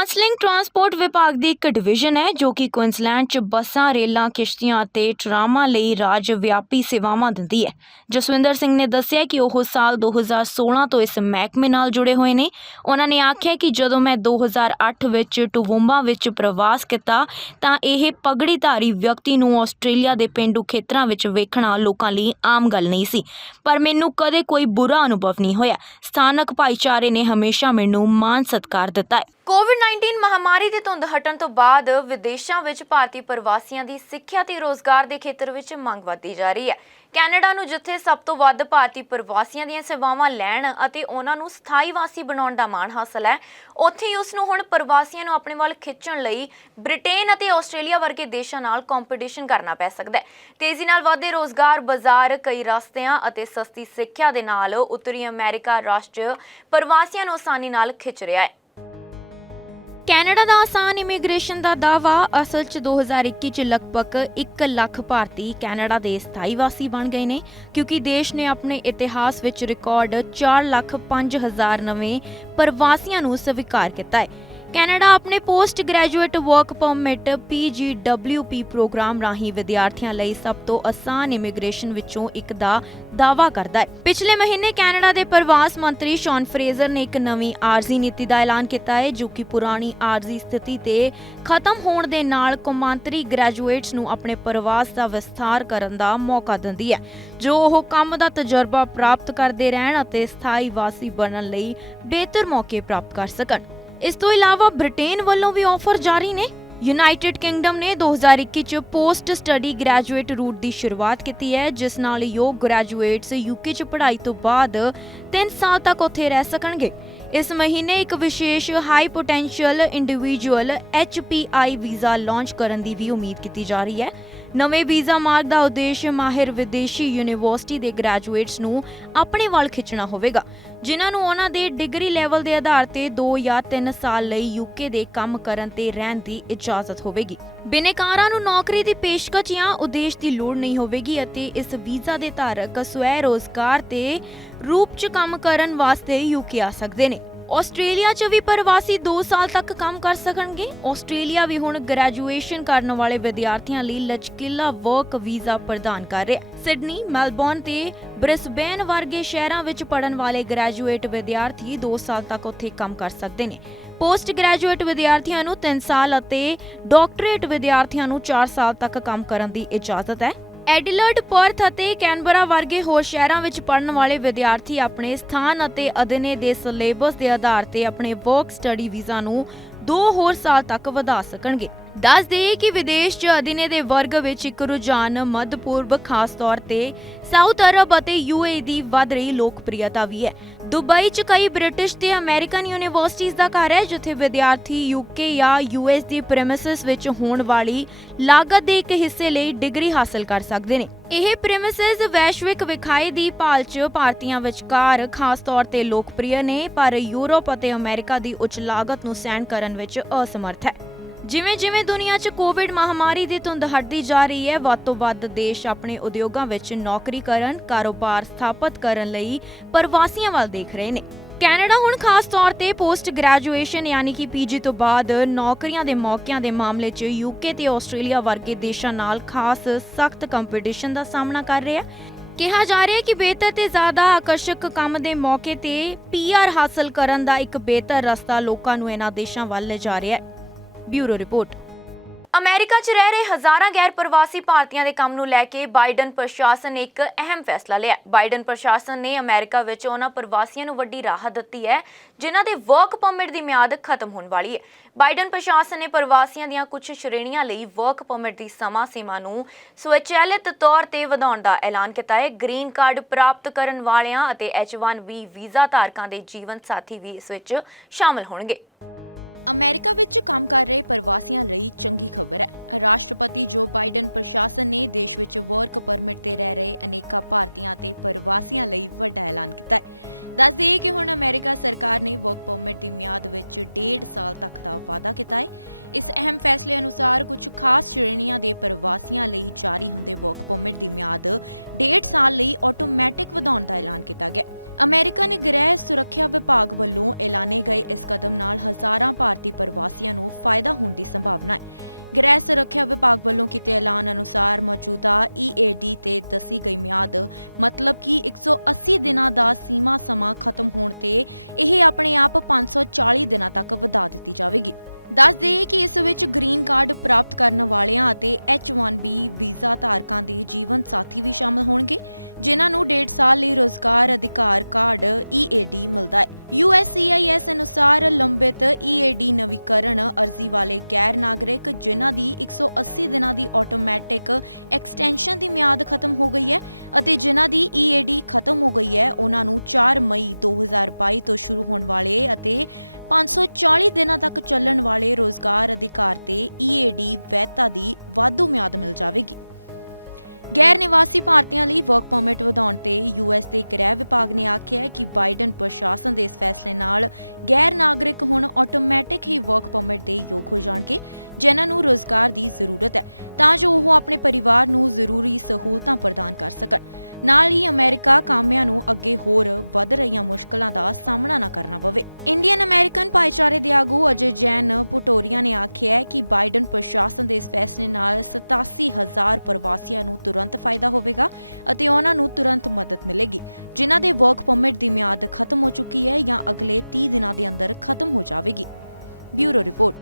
ਮਾਨਸਲਿੰਗ transport ਵਿਭਾਗ ਦੀ ਇੱਕ division ਹੈ ਜੋ ਕਿ Queensland 'ਚ ਬੱਸਾਂ, ਰੇਲਾਂ, ਕਿਸ਼ਤੀਆਂ ਅਤੇ ਟਰਾਮਾਂ ਲਈ ਰਾਜ ਵਿਆਪੀ ਸੇਵਾਵਾਂ ਦਿੰਦੀ ਹੈ। ਜਸਵਿੰਦਰ ਸਿੰਘ ਨੇ ਦੱਸਿਆ ਕਿ ਉਹ ਸਾਲ 2016 ਤੋਂ ਇਸ ਮਹਿਕਮੇ ਨਾਲ ਜੁੜੇ ਹੋਏ ਨੇ। ਉਹਨਾਂ ਨੇ ਆਖਿਆ ਕਿ ਜਦੋਂ ਮੈਂ 2008 ਵਿੱਚ ਟੂਵੂੰਬਾ ਵਿੱਚ ਪ੍ਰਵਾਸ ਕੀਤਾ ਤਾਂ ਇਹ ਪਗੜੀਧਾਰੀ ਵਿਅਕਤੀ ਨੂੰ ਆਸਟ੍ਰੇਲੀਆ ਦੇ ਪੇਂਡੂ ਖੇਤਰਾਂ ਵਿੱਚ ਵੇਖਣਾ ਲੋਕਾਂ ਲਈ ਆਮ ਗੱਲ ਨਹੀਂ ਸੀ, ਪਰ ਮੈਨੂੰ ਕਦੇ ਕੋਈ ਬੁਰਾ ਅਨੁਭਵ ਨਹੀਂ ਹੋਇਆ। ਸਥਾਨਕ ਭਾਈਚਾਰੇ ਨੇ ਹਮੇਸ਼ਾ ਮੈਨੂੰ ਮਾਣ ਸਤਿਕਾਰ ਦਿੱਤਾ ਹੈ। ਕੋਵਿਡ-19 ਮਹਾਮਾਰੀ ਦੀ ਧੁੰਦ ਹਟਣ ਤੋਂ ਬਾਅਦ ਵਿਦੇਸ਼ਾਂ ਵਿੱਚ ਭਾਰਤੀ ਪ੍ਰਵਾਸੀਆਂ ਦੀ ਸਿੱਖਿਆ ਤੇ ਰੋਜ਼ਗਾਰ ਦੇ ਖੇਤਰ ਵਿੱਚ ਮੰਗ ਵਧਦੀ ਜਾ ਰਹੀ ਹੈ। ਕੈਨੇਡਾ ਨੂੰ ਜਿੱਥੇ ਸਭ ਤੋਂ ਵੱਧ ਭਾਰਤੀ ਪ੍ਰਵਾਸੀਆਂ ਦੀਆਂ ਸੇਵਾਵਾਂ ਲੈਣ ਅਤੇ ਉਹਨਾਂ ਨੂੰ ਸਥਾਈ ਵਾਸੀ ਬਣਾਉਣ ਦਾ ਮਾਣ ਹਾਸਲ ਹੈ, ਉੱਥੇ ਹੀ ਉਸ ਨੂੰ ਹੁਣ ਪ੍ਰਵਾਸੀਆਂ ਨੂੰ ਆਪਣੇ ਵੱਲ ਖਿੱਚਣ ਲਈ ਬ੍ਰਿਟੇਨ ਅਤੇ ਆਸਟ੍ਰੇਲੀਆ ਵਰਗੇ ਦੇਸ਼ਾਂ ਨਾਲ ਕੰਪੀਟੀਸ਼ਨ ਕਰਨਾ ਪੈ ਸਕਦਾ ਹੈ। ਤੇਜ਼ੀ ਨਾਲ ਵਧਦੇ ਰੋਜ਼ਗਾਰ ਬਾਜ਼ਾਰ, ਕਈ ਰਸਤਿਆਂ ਅਤੇ ਸਸਤੀ ਸਿੱਖਿਆ ਦੇ ਨਾਲ ਉੱਤਰੀ ਅਮਰੀਕਾ ਰਾਸ਼ਟਰ ਪ੍ਰਵਾਸੀਆਂ ਨੂੰ ਆਸਾਨੀ ਨਾਲ ਖਿੱਚ ਰਿਹਾ ਹੈ। ਕੈਨੇਡਾ ਦਾ ਆਸਾਨ ਇਮੀਗ੍ਰੇਸ਼ਨ ਦਾ ਦਾਅਵਾ ਅਸਲ 'ਚ 2021 'ਚ ਲਗਭਗ 1 ਲੱਖ ਭਾਰਤੀ ਕੈਨੇਡਾ ਦੇ ਸਥਾਈ ਵਾਸੀ ਬਣ ਗਏ ਨੇ, ਕਿਉਂਕਿ ਦੇਸ਼ ਨੇ ਆਪਣੇ ਇਤਿਹਾਸ ਵਿੱਚ ਰਿਕਾਰਡ 4,05,000 ਨਵੇਂ ਪ੍ਰਵਾਸੀਆਂ ਨੂੰ ਸਵੀਕਾਰ ਕੀਤਾ ਹੈ। ਕੈਨੇਡਾ ਆਪਣੇ post graduate work permit PGWP programme ਰਾਹੀਂ ਵਿਦਿਆਰਥੀਆਂ ਲਈ ਸਭ ਤੋਂ ਆਸਾਨ ਇਮੀਗ੍ਰੇਸ਼ਨ ਵਿੱਚੋਂ ਇੱਕ ਦਾ ਦਾਅਵਾ ਕਰਦਾ ਹੈ। ਪਿਛਲੇ ਮਹੀਨੇ ਕੈਨੇਡਾ ਦੇ ਪ੍ਰਵਾਸ ਮੰਤਰੀ ਸ਼ੌਨ ਫਰੇਜ਼ਰ ਨੇ ਇੱਕ ਨਵੀਂ ਆਰਜ਼ੀ ਨੀਤੀ ਦਾ ਐਲਾਨ ਕੀਤਾ ਹੈ ਜੋ ਕਿ ਪੁਰਾਣੀ ਆਰਜ਼ੀ ਸਥਿਤੀ ਤੇ ਖਤਮ ਹੋਣ ਦੇ ਨਾਲ ਕੌਮਾਂਤਰੀ ਗ੍ਰੈਜੂਏਟਸ ਨੂੰ ਆਪਣੇ ਪ੍ਰਵਾਸ ਦਾ ਵਿਸਥਾਰ ਕਰਨ ਦਾ ਮੌਕਾ ਦਿੰਦੀ ਹੈ, ਜੋ ਉਹ ਕੰਮ ਦਾ ਤਜਰਬਾ ਪ੍ਰਾਪਤ ਕਰਦੇ ਰਹਿਣ ਅਤੇ ਸਥਾਈ ਵਾਸੀ ਬਣਨ ਲਈ ਬਿਹਤਰ ਮੌਕੇ ਪ੍ਰਾਪਤ ਕਰ ਸਕਣ। ਇਸ ਤੋਂ ਇਲਾਵਾ ਬ੍ਰਿਟੇਨ ਵੱਲੋਂ ਵੀ ਆਫਰ ਜਾਰੀ ਨੇ। ਯੂਨਾਈਟਿਡ ਕਿੰਗਡਮ ਨੇ 2021 ਚ ਪੋਸਟ ਸਟੱਡੀ ਗ੍ਰੈਜੂਏਟ ਰੂਟ ਦੀ ਸ਼ੁਰੂਆਤ ਕੀਤੀ ਹੈ, ਜਿਸ ਨਾਲ ਯੋਗ ਗ੍ਰੈਜੂਏਟਸ UK ਚ ਪੜ੍ਹਾਈ ਤੋਂ ਬਾਅਦ 3 ਸਾਲ ਤੱਕ ਉੱਥੇ ਰਹਿ ਸਕਣਗੇ। ਇਸ ਮਹੀਨੇ ਇੱਕ ਵਿਸ਼ੇਸ਼ high potential individual HPI visa launch ਕਰਨ ਦੀ ਵੀ ਉਮੀਦ ਕੀਤੀ ਜਾ ਰਹੀ ਹੈ। ਨਵੇਂ ਵੀਜ਼ਾ ਮਾਰਗ ਦਾ ਉਦੇਸ਼ ਮਾਹਿਰ ਵਿਦੇਸ਼ੀ ਯੂਨੀਵਰਸਿਟੀ ਦੇ ਗ੍ਰੈਜੂਏਟਸ ਨੂੰ ਆਪਣੇ ਵੱਲ ਖਿੱਚਣਾ ਹੋਵੇਗਾ, ਜਿਨ੍ਹਾਂ ਨੂੰ ਉਹਨਾਂ ਦੇ ਡਿਗਰੀ ਲੈਵਲ ਦੇ ਆਧਾਰ ਤੇ 2 ਜਾਂ 3 ਸਾਲ ਲਈ UK ਦੇ ਕੰਮ ਕਰਨ ਤੇ ਰਹਿਣ ਦੀ ਇਜਾਜ਼ਤ ਹੋਵੇਗੀ। ਬਿਨੇਕਾਰਾਂ ਨੂੰ ਨੌਕਰੀ ਦੀ ਪੇਸ਼ਕਸ਼ ਜਾਂ ਉਦੇਸ਼ ਦੀ ਲੋੜ ਨਹੀਂ ਹੋਵੇਗੀ ਅਤੇ ਇਸ ਵੀਜ਼ਾ ਦੇ ਧਾਰਕ ਸਵੈ ਰੋਜ਼ਗਾਰ ਤੇ ਰੂਪ 'ਚ ਕੰਮ ਕਰਨ ਵਾਸਤੇ UK ਆ ਸਕਦੇ ਨੇ। ਆਸਟ੍ਰੇਲੀਆ 'ਚ ਵੀ ਪ੍ਰਵਾਸੀ 2 ਸਾਲ ਤੱਕ ਕੰਮ ਕਰ ਸਕਣਗੇ। ਆਸਟ੍ਰੇਲੀਆ ਵੀ ਹੁਣ ਗ੍ਰੈਜੂਏਸ਼ਨ ਕਰਨ ਵਾਲੇ ਵਿਦਿਆਰਥੀਆਂ ਲਈ ਲਚਕੀਲਾ ਵਰਕ ਵੀਜ਼ਾ ਪ੍ਰਦਾਨ ਕਰ ਰਿਹਾ ਹੈ। ਸਿਡਨੀ, ਮੈਲਬੌਰਨ ਤੇ ਬ੍ਰਿਸਬੇਨ ਵਰਗੇ ਸ਼ਹਿਰਾਂ ਵਿੱਚ ਪੜ੍ਹਨ ਵਾਲੇ ਗ੍ਰੈਜੂਏਟ ਵਿਦਿਆਰਥੀ 2 ਸਾਲ ਤੱਕ ਉੱਥੇ ਕੰਮ ਕਰ ਸਕਦੇ ਨੇ। ਪੋਸਟ ਗ੍ਰੈਜੂਏਟ ਵਿਦਿਆਰਥੀਆਂ ਨੂੰ 3 ਸਾਲ ਅਤੇ ਡਾਕਟਰੇਟ ਵਿਦਿਆਰਥੀਆਂ ਨੂੰ 4 ਸਾਲ ਤੱਕ ਕੰਮ ਕਰਨ ਦੀ ਇਜਾਜ਼ਤ ਹੈ। ਐਡੀਲੇਡ, ਪਰਥ ਅਤੇ ਕੈਨਬਰਾ ਵਰਗੇ ਹੋਰ ਸ਼ਹਿਰਾਂ ਵਿੱਚ ਪੜ੍ਹਨ ਵਾਲੇ ਵਿਦਿਆਰਥੀ ਆਪਣੇ ਸਥਾਨ ਅਤੇ ਅਧਿਨੇ ਦੇ ਸਿਲੇਬਸ ਦੇ ਆਧਾਰ ਤੇ ਆਪਣੇ ਵਰਕ ਸਟੱਡੀ ਵੀਜ਼ਾ ਨੂੰ 2 ਹੋਰ ਸਾਲ ਤੱਕ ਵਧਾ ਸਕਣਗੇ। ਦੱਸ ਦੇਈਏ ਕਿ ਵਿਦੇਸ਼ 'ਚ ਅਧਿਨੇ ਦੇ ਵਰਗ ਵਿੱਚ ਇੱਕ ਰੁਝਾਨ ਮੱਧ ਪੂਰਬ, ਖਾਸ ਤੌਰ ਤੇ ਸਾਊਥ ਅਰਬ ਅਤੇ UAE ਦੀ ਵੱਧ ਰਹੀ ਲੋਕਪ੍ਰਿਯਤਾ ਵੀ ਹੈ। ਦੁਬਈ 'ਚ ਕਈ ਬ੍ਰਿਟਿਸ਼ ਤੇ ਅਮਰੀਕਨ ਯੂਨੀਵਰਸਿਟੀਜ਼ ਦਾ ਘਰ ਹੈ, ਜਿੱਥੇ ਵਿਦਿਆਰਥੀ UK ਜਾਂ US ਦੀ ਪ੍ਰੈਮਿਸਿਸ ਵਿੱਚ ਹੋਣ ਵਾਲੀ ਲਾਗਤ ਦੇ ਇੱਕ ਹਿੱਸੇ ਲਈ ਡਿਗਰੀ ਹਾਸਲ ਕਰ ਸਕਦੇ ਨੇ। ਇਹ ਪ੍ਰੈਮਿਸਿਸ ਵੈਸ਼ਵਿਕ ਵਿਖਾਈ ਦੀ ਭਾਲ 'ਚ ਭਾਰਤੀਆਂ ਵਿਚਕਾਰ ਖਾਸ ਤੌਰ ਤੇ ਲੋਕਪ੍ਰਿਯ ਨੇ, ਪਰ ਯੂਰਪ ਅਤੇ ਅਮਰੀਕਾ ਦੀ ਉੱਚ ਲਾਗਤ ਨੂੰ ਸਹਿਣ ਕਰਨ ਵਿੱਚ ਅਸਮਰਥ ਹੈ। ਜਿਵੇਂ-ਜਿਵੇਂ ਦੁਨੀਆ 'ਚ ਕੋਵਿਡ ਮਹਾਮਾਰੀ ਦੀ ਧੁੰਦ ਹਟਦੀ ਜਾ ਰਹੀ ਹੈ, ਵੱਧ ਤੋਂ ਵੱਧ ਦੇਸ਼ ਆਪਣੇ ਉਦਯੋਗਾਂ ਵਿੱਚ ਨੌਕਰੀ ਕਰਨ, ਕਾਰੋਬਾਰ ਸਥਾਪਿਤ ਕਰਨ ਲਈ ਪ੍ਰਵਾਸੀਆਂ ਵੱਲ ਦੇਖ ਰਹੇ ਨੇ। ਕੈਨੇਡਾ ਹੁਣ ਖਾਸ ਤੌਰ ਤੇ ਪੋਸਟ ਗ੍ਰੈਜੂਏਸ਼ਨ ਯਾਨੀ ਕਿ PG ਤੋਂ ਬਾਅਦ ਨੌਕਰੀਆਂ ਦੇ ਮੌਕਿਆਂ ਦੇ ਮਾਮਲੇ 'ਚ UK ਤੇ ਆਸਟ੍ਰੇਲੀਆ ਵਰਗੇ ਦੇਸ਼ਾਂ ਨਾਲ ਖਾਸ ਸਖਤ ਕੰਪੀਟੀਸ਼ਨ ਦਾ ਸਾਹਮਣਾ ਕਰ ਰਿਹਾ ਹੈ। ਕਿਹਾ ਜਾ ਰਿਹਾ ਹੈ ਕਿ ਬਿਹਤਰ ਤੇ ਜ਼ਿਆਦਾ ਆਕਰਸ਼ਕ ਕੰਮ ਦੇ ਮੌਕੇ ਤੇ PR ਹਾਸਲ ਕਰਨ ਦਾ ਇੱਕ ਬਿਹਤਰ ਰਸਤਾ ਲੋਕਾਂ ਨੂੰ ਇਹਨਾਂ ਦੇਸ਼ਾਂ ਵੱਲ ਲਿਜਾ ਰਿਹਾ ਹੈ। Bureau report. ਅਮਰੀਕਾ 'ਚ ਰਹਿ ਰਹੇ ਹਜ਼ਾਰਾਂ ਗੈਰ ਪ੍ਰਵਾਸੀ ਭਾਰਤੀਆਂ ਦੇ ਕੰਮ ਨੂੰ ਲੈ ਕੇ ਬਾਈਡਨ ਪ੍ਰਸ਼ਾਸਨ ਨੇ ਇੱਕ ਅਹਿਮ ਫੈਸਲਾ ਲਿਆ। ਬਾਈਡਨ ਪ੍ਰਸ਼ਾਸਨ ਨੇ ਅਮਰੀਕਾ ਵਿੱਚ ਉਹਨਾਂ ਪ੍ਰਵਾਸੀਆਂ ਨੂੰ ਵੱਡੀ ਰਾਹਤ ਦਿੱਤੀ ਹੈ ਜਿਨ੍ਹਾਂ ਦੇ ਵਰਕ ਪਰਮਿਟ ਦੀ ਮਿਆਦ ਖਤਮ ਹੋਣ ਵਾਲੀ ਹੈ। ਬਾਈਡਨ ਪ੍ਰਸ਼ਾਸਨ ਨੇ ਪ੍ਰਵਾਸੀਆਂ ਦੀਆਂ ਕੁਝ ਸ਼੍ਰੇਣੀਆਂ ਲਈ ਵਰਕ ਪਰਮਿਟ ਦੀ ਸਮਾਂ ਸੀਮਾ ਨੂੰ ਸਵੈਚਲਿਤ ਤੌਰ ਤੇ ਵਧਾਉਣ ਦਾ ਐਲਾਨ ਕੀਤਾ ਹੈ। ਗ੍ਰੀਨ ਕਾਰਡ ਪ੍ਰਾਪਤ ਕਰਨ ਵਾਲਿਆਂ ਅਤੇ H1B ਵੀਜ਼ਾ ਧਾਰਕਾਂ ਦੇ ਜੀਵਨ ਸਾਥੀ ਵੀ ਇਸ ਵਿੱਚ ਸ਼ਾਮਲ ਹੋਣਗੇ। ਅਮਰੀਕਾ ਵਿੱਚ ਕੰਮ ਕਰ ਰਹੇ ਪ੍ਰਵਾਸੀਆਂ ਲਈ ਚੰਗੀ ਖਬਰ ਹੈ। ਰਾਸ਼ਟਰਪਤੀ ਜੋ ਬਾਈਡਨ ਪ੍ਰਸ਼ਾਸਨ ਨੇ ਦੇਸ਼ ਵਿੱਚ ਵਰਕ ਪਰਮਿਟ ਤੇ ਰਹਿ ਰਹੇ ਅਨੇਕਾਂ ਭਾਰਤੀਆਂ ਤੇ ਪ੍ਰਵਾਸੀਆਂ ਲਈ ਵੱਡਾ ਐਲਾਨ ਕੀਤਾ ਹੈ। ਦੱਸ ਦਈਏ ਕਿ ਹੁਣ ਅਮਰੀਕਾ ਸਰਕਾਰ ਨੇ ਵਰਕ ਪਰਮਿਟ ਦੀ ਮਿਆਦ ਵਿੱਚ 1.5 ਸਾਲ ਤੱਕ ਦਾ ਵਾਅਦਾ ਕੀਤਾ ਹੈ। ਇਸ ਅਹਿਮ ਫੈਸਲੇ ਅਨੁਸਾਰ ਕੁਝ ਖਾਸ ਸ਼੍ਰੇਣੀਆਂ ਦੇ ਪ੍ਰਵਾਸੀਆਂ ਲਈ ਜਾਰੀ ਹੁੰਦੇ ਵਰਕ ਪਰਮਿਟ ਦੀ ਮਿਆਦ 1.5 ਸਾਲ ਲਈ ਆਟੋਮੈਟਿਕ ਵਧਾਉਣ ਦਾ ਐਲਾਨ ਕੀਤਾ ਗਿਆ। ਅਮਰੀਕਨ ਗ੍ਰਹਿ ਸੁਰੱਖਿਆ ਵਿਭਾਗ ਵੱਲੋਂ ਐਲਾਨੇ ਗਏ ਇਸ ਕਦਮ ਨਾਲ ਹਜ਼ਾਰਾਂ ਭਾਰਤੀ ਪ੍ਰਵਾਸੀਆਂ ਨੂੰ ਫਾਇਦਾ ਹੋਣ ਦੀ ਸੰਭਾਵਨਾ ਹੈ। ਗ੍ਰਹਿ ਸੁਰੱਖਿਆ ਵਿਭਾਗ ਵੱਲੋਂ ਕੀਤੇ ਐਲਾਨ ਅਨੁਸਾਰ ਮੌਜੂਦਾ EAD ਤੇ ਦੱਸੀ ਗਈ ਮਿਆਦ ਮਤਲਬ ਕਿ 180 ਦਿਨਾਂ ਦਾ ਸੀਮਾ ਸਮਾਂ ਖਤਮ ਹੋਣ ਤੇ ਇਹ ਆਪਣੇ ਆਪ 540 ਦਿਨਾਂ ਤੱਕ ਵਧਾ ਦਿੱਤੀ ਜਾਵੇਗੀ। ਦੱਸ ਦੇਈਏ ਕਿ ਇਸ ਵਿੱਚ ਗ੍ਰੀਨ ਕਾਰਡ ਪ੍ਰਾਪਤ ਕਰਨ ਵਾਲਿਆਂ ਅਤੇ H-1B ਵੀਜ਼ਾ ਧਾਰਕਾਂ ਦੇ ਜੀਵਨ ਸਾਥੀ ਵੀ ਸ਼ਾਮਲ ਹੋਣਗੇ, ਜਿਨ੍ਹਾਂ ਨੂੰ 1.5 ਸਾਲ ਲਈ ਰੋਜ਼ਗਾਰ ਅਧਿਕਾਰ ਕਾਰਡ EAD ਮਿਲਦਾ ਹੈ। USCIS ਅਨੁਸਾਰ ਲੰਬਿਤ EAD ਨਵੀਕਰਨ ਅਰਜ਼ੀ ਵਾਲੇ ਗੈਰ ਨਾਗਰਿਕ ਜਿਨ੍ਹਾਂ ਦੀ 180 ਦਿਨਾਂ ਦੀ ਆਟੋਮੈਟਿਕ ਐਕਸਟੈਂਸ਼ਨ ਦੀ ਮਿਆਦ ਖਤਮ ਹੋ ਗਈ ਹੈ ਅਤੇ ਜਿਨ੍ਹਾਂ ਦੀ EAD ਖਤਮ ਹੋ ਗਈ ਹੈ, ਉਹਨਾਂ ਨੂੰ 4 ਮਈ 2022 ਤੋਂ ਸ਼ੁਰੂ ਹੋਣ ਵਾਲੇ ਅਤੇ 540 ਦਿਨਾਂ ਤੱਕ ਚੱਲਣ ਵਾਲੇ ਰੋਜ਼ਗਾਰ ਅਧਿਕਾਰ ਤੇ EAD ਵੈਧਤਾ ਦੀ ਵਾਧੂ ਮਿਆਦ ਮਿਲ ਜਾਵੇਗੀ। ਗੈਰ ਨਿਵਾਸੀ ਭਾਰਤੀਆਂ ਲਈ ਵਰਕ ਪਰਮਿਟ ਵਧਾਉਣ ਤੇ US ਦੇ ਗ੍ਰਹਿ ਵਿਭਾਗ ਨੇ ਆਖਿਆ ਹੈ ਕਿ ਬਾਈਡਨ ਪ੍ਰਸ਼ਾਸਨ ਦੇ ਇਸ ਫੈਸਲੇ ਨਾਲ ਗੈਰ ਨਾਗਰਿਕ ਹੁਣ ਆਟੋਮੈਟਿਕ ਹੀ ਵਰਕ ਪਰਮਿਟ ਦੇ ਯੋਗ ਹੋ ਜਾਣਗੇ, ਜਿਨ੍ਹਾਂ ਨੂੰ ਰੋਜ਼ਗਾਰ ਦੀ ਜ਼ਰੂਰਤ ਹੈ ਤਾਂ ਜੋ ਉਹ ਆਪਣੇ ਪਰਿਵਾਰ ਨੂੰ ਜ਼ਰੂਰੀ ਸਹੂਲਤਾਂ ਪ੍ਰਦਾਨ ਕਰ ਸਕਣ। ਨਾਲ ਹੀ ਅਮਰੀਕਾ ਕਾਮਿਆਂ ਨੂੰ ਅੱਗੇ ਹੋਰ ਵੱਧ ਰਹੀਆਂ ਮੁਸ਼ਕਲਾਂ ਦਾ ਸਾਹਮਣਾ ਨਾ ਕਰਨਾ ਪਵੇ। ਇੰਡੀਅਨ ਅਮਰੀਕਨ ਭਾਈਚਾਰੇ ਦੇ ਆਗੂ ਅਜੇ ਜੈਨ ਪੁਟੋਰੀਆ ਨੇ ਆਖਿਆ ਹੈ ਕਿ ਬਾਈਡਨ ਪ੍ਰਸ਼ਾਸਨ ਦੇ ਇਸ ਫੈਸਲੇ ਨਾਲ 87,000 ਪ੍ਰਵਾਸੀਆਂ ਨੂੰ ਤੁਰੰਤ ਫਾਇਦਾ ਹੋਵੇਗਾ ਅਤੇ ਉਹਨਾਂ ਨੂੰ ਤੁਰੰਤ ਮਦਦ ਮਿਲੇਗੀ, ਜਿਨ੍ਹਾਂ ਦੇ ਵਰਕ ਪਰਮਿਟ ਦੀ ਮਿਆਦ ਖਤਮ ਹੋ ਚੁੱਕੀ ਹੈ ਜਾਂ ਅਗਲੇ 30 ਦਿਨਾਂ ਦੇ ਅੰਦਰ ਖਤਮ ਹੋ ਜਾਵੇਗੀ। Bureau report.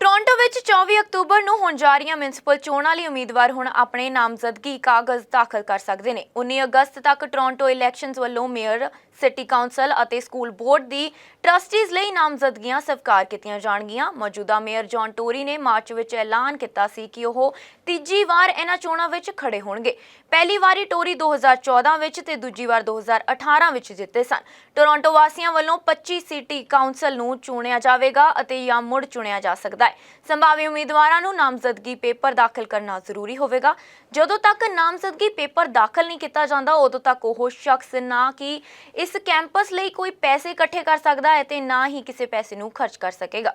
ਟੋਰਾਂਟੋ ਵਿੱਚ 24 ਅਕਤੂਬਰ ਨੂੰ ਹੋਣ ਜਾ ਰਹੀਆਂ ਮਿਊਨਿਸਪਲ ਚੋਣਾਂ ਲਈ ਉਮੀਦਵਾਰ ਹੁਣ ਆਪਣੇ ਨਾਮਜ਼ਦਗੀ ਕਾਗਜ਼ ਦਾਖਲ ਕਰ ਸਕਦੇ ਨੇ। 19 ਅਗਸਤ ਤੱਕ ਟੋਰਾਂਟੋ ਇਲੈਕਸ਼ਨਜ਼ ਵੱਲੋਂ ਮੇਅਰ, ਸਿਟੀ ਕਾਉਂਸਲ ਅਤੇ ਸਕੂਲ ਬੋਰਡ ਦੀ ਟਰਸਟੀਜ਼ ਲਈ ਨਾਮਜ਼ਦਗੀਆਂ ਸਵੀਕਾਰ ਕੀਤੀਆਂ ਜਾਣਗੀਆਂ। ਮੌਜੂਦਾ ਮੇਅਰ ਜੌਨ ਟੋਰੀ ਨੇ ਮਾਰਚ ਵਿੱਚ ਐਲਾਨ ਕੀਤਾ ਸੀ ਕਿ ਉਹ ਤੀਜੀ ਵਾਰ ਇਹਨਾਂ ਚੋਣਾਂ ਵਿੱਚ ਖੜੇ ਹੋਣਗੇ। ਪਹਿਲੀ ਵਾਰੀ ਟੋਰੀ 2014 ਵਿੱਚ ਤੇ ਦੂਜੀ ਵਾਰ 2018 ਵਿੱਚ ਜਿੱਤੇ ਸਨ। ਟੋਰਾਂਟੋ ਵਾਸੀਆਂ ਵੱਲੋਂ 25 ਸਿਟੀ ਕਾਉਂਸਲ ਨੂੰ ਚੁਣਿਆ ਜਾਵੇਗਾ ਅਤੇ ਜਾਂ ਮੁੜ ਚੁਣਿਆ ਜਾ ਸਕਦਾ ਹੈ। ਸੰਭਾਵੀ ਉਮੀਦਵਾਰਾਂ ਨੂੰ ਨਾਮਜ਼ਦਗੀ ਪੇਪਰ ਦਾਖਲ ਕਰਨਾ ਜ਼ਰੂਰੀ ਹੋਵੇਗਾ। ਜਦੋਂ ਤੱਕ ਨਾਮਜ਼ਦਗੀ ਪੇਪਰ ਦਾਖਲ ਨਹੀਂ ਕੀਤਾ ਜਾਂਦਾ, ਉਦੋਂ ਤੱਕ ਉਹ ਸ਼ਖਸ ਨਾ ਕਿ ਇਸ ਕੈਂਪਸ ਲਈ ਕੋਈ ਪੈਸੇ ਇਕੱਠੇ ਕਰ ਸਕਦਾ ਹੈ ਤੇ ਨਾ ਹੀ ਕਿਸੇ ਪੈਸੇ ਨੂੰ ਖਰਚ ਕਰ ਸਕੇਗਾ।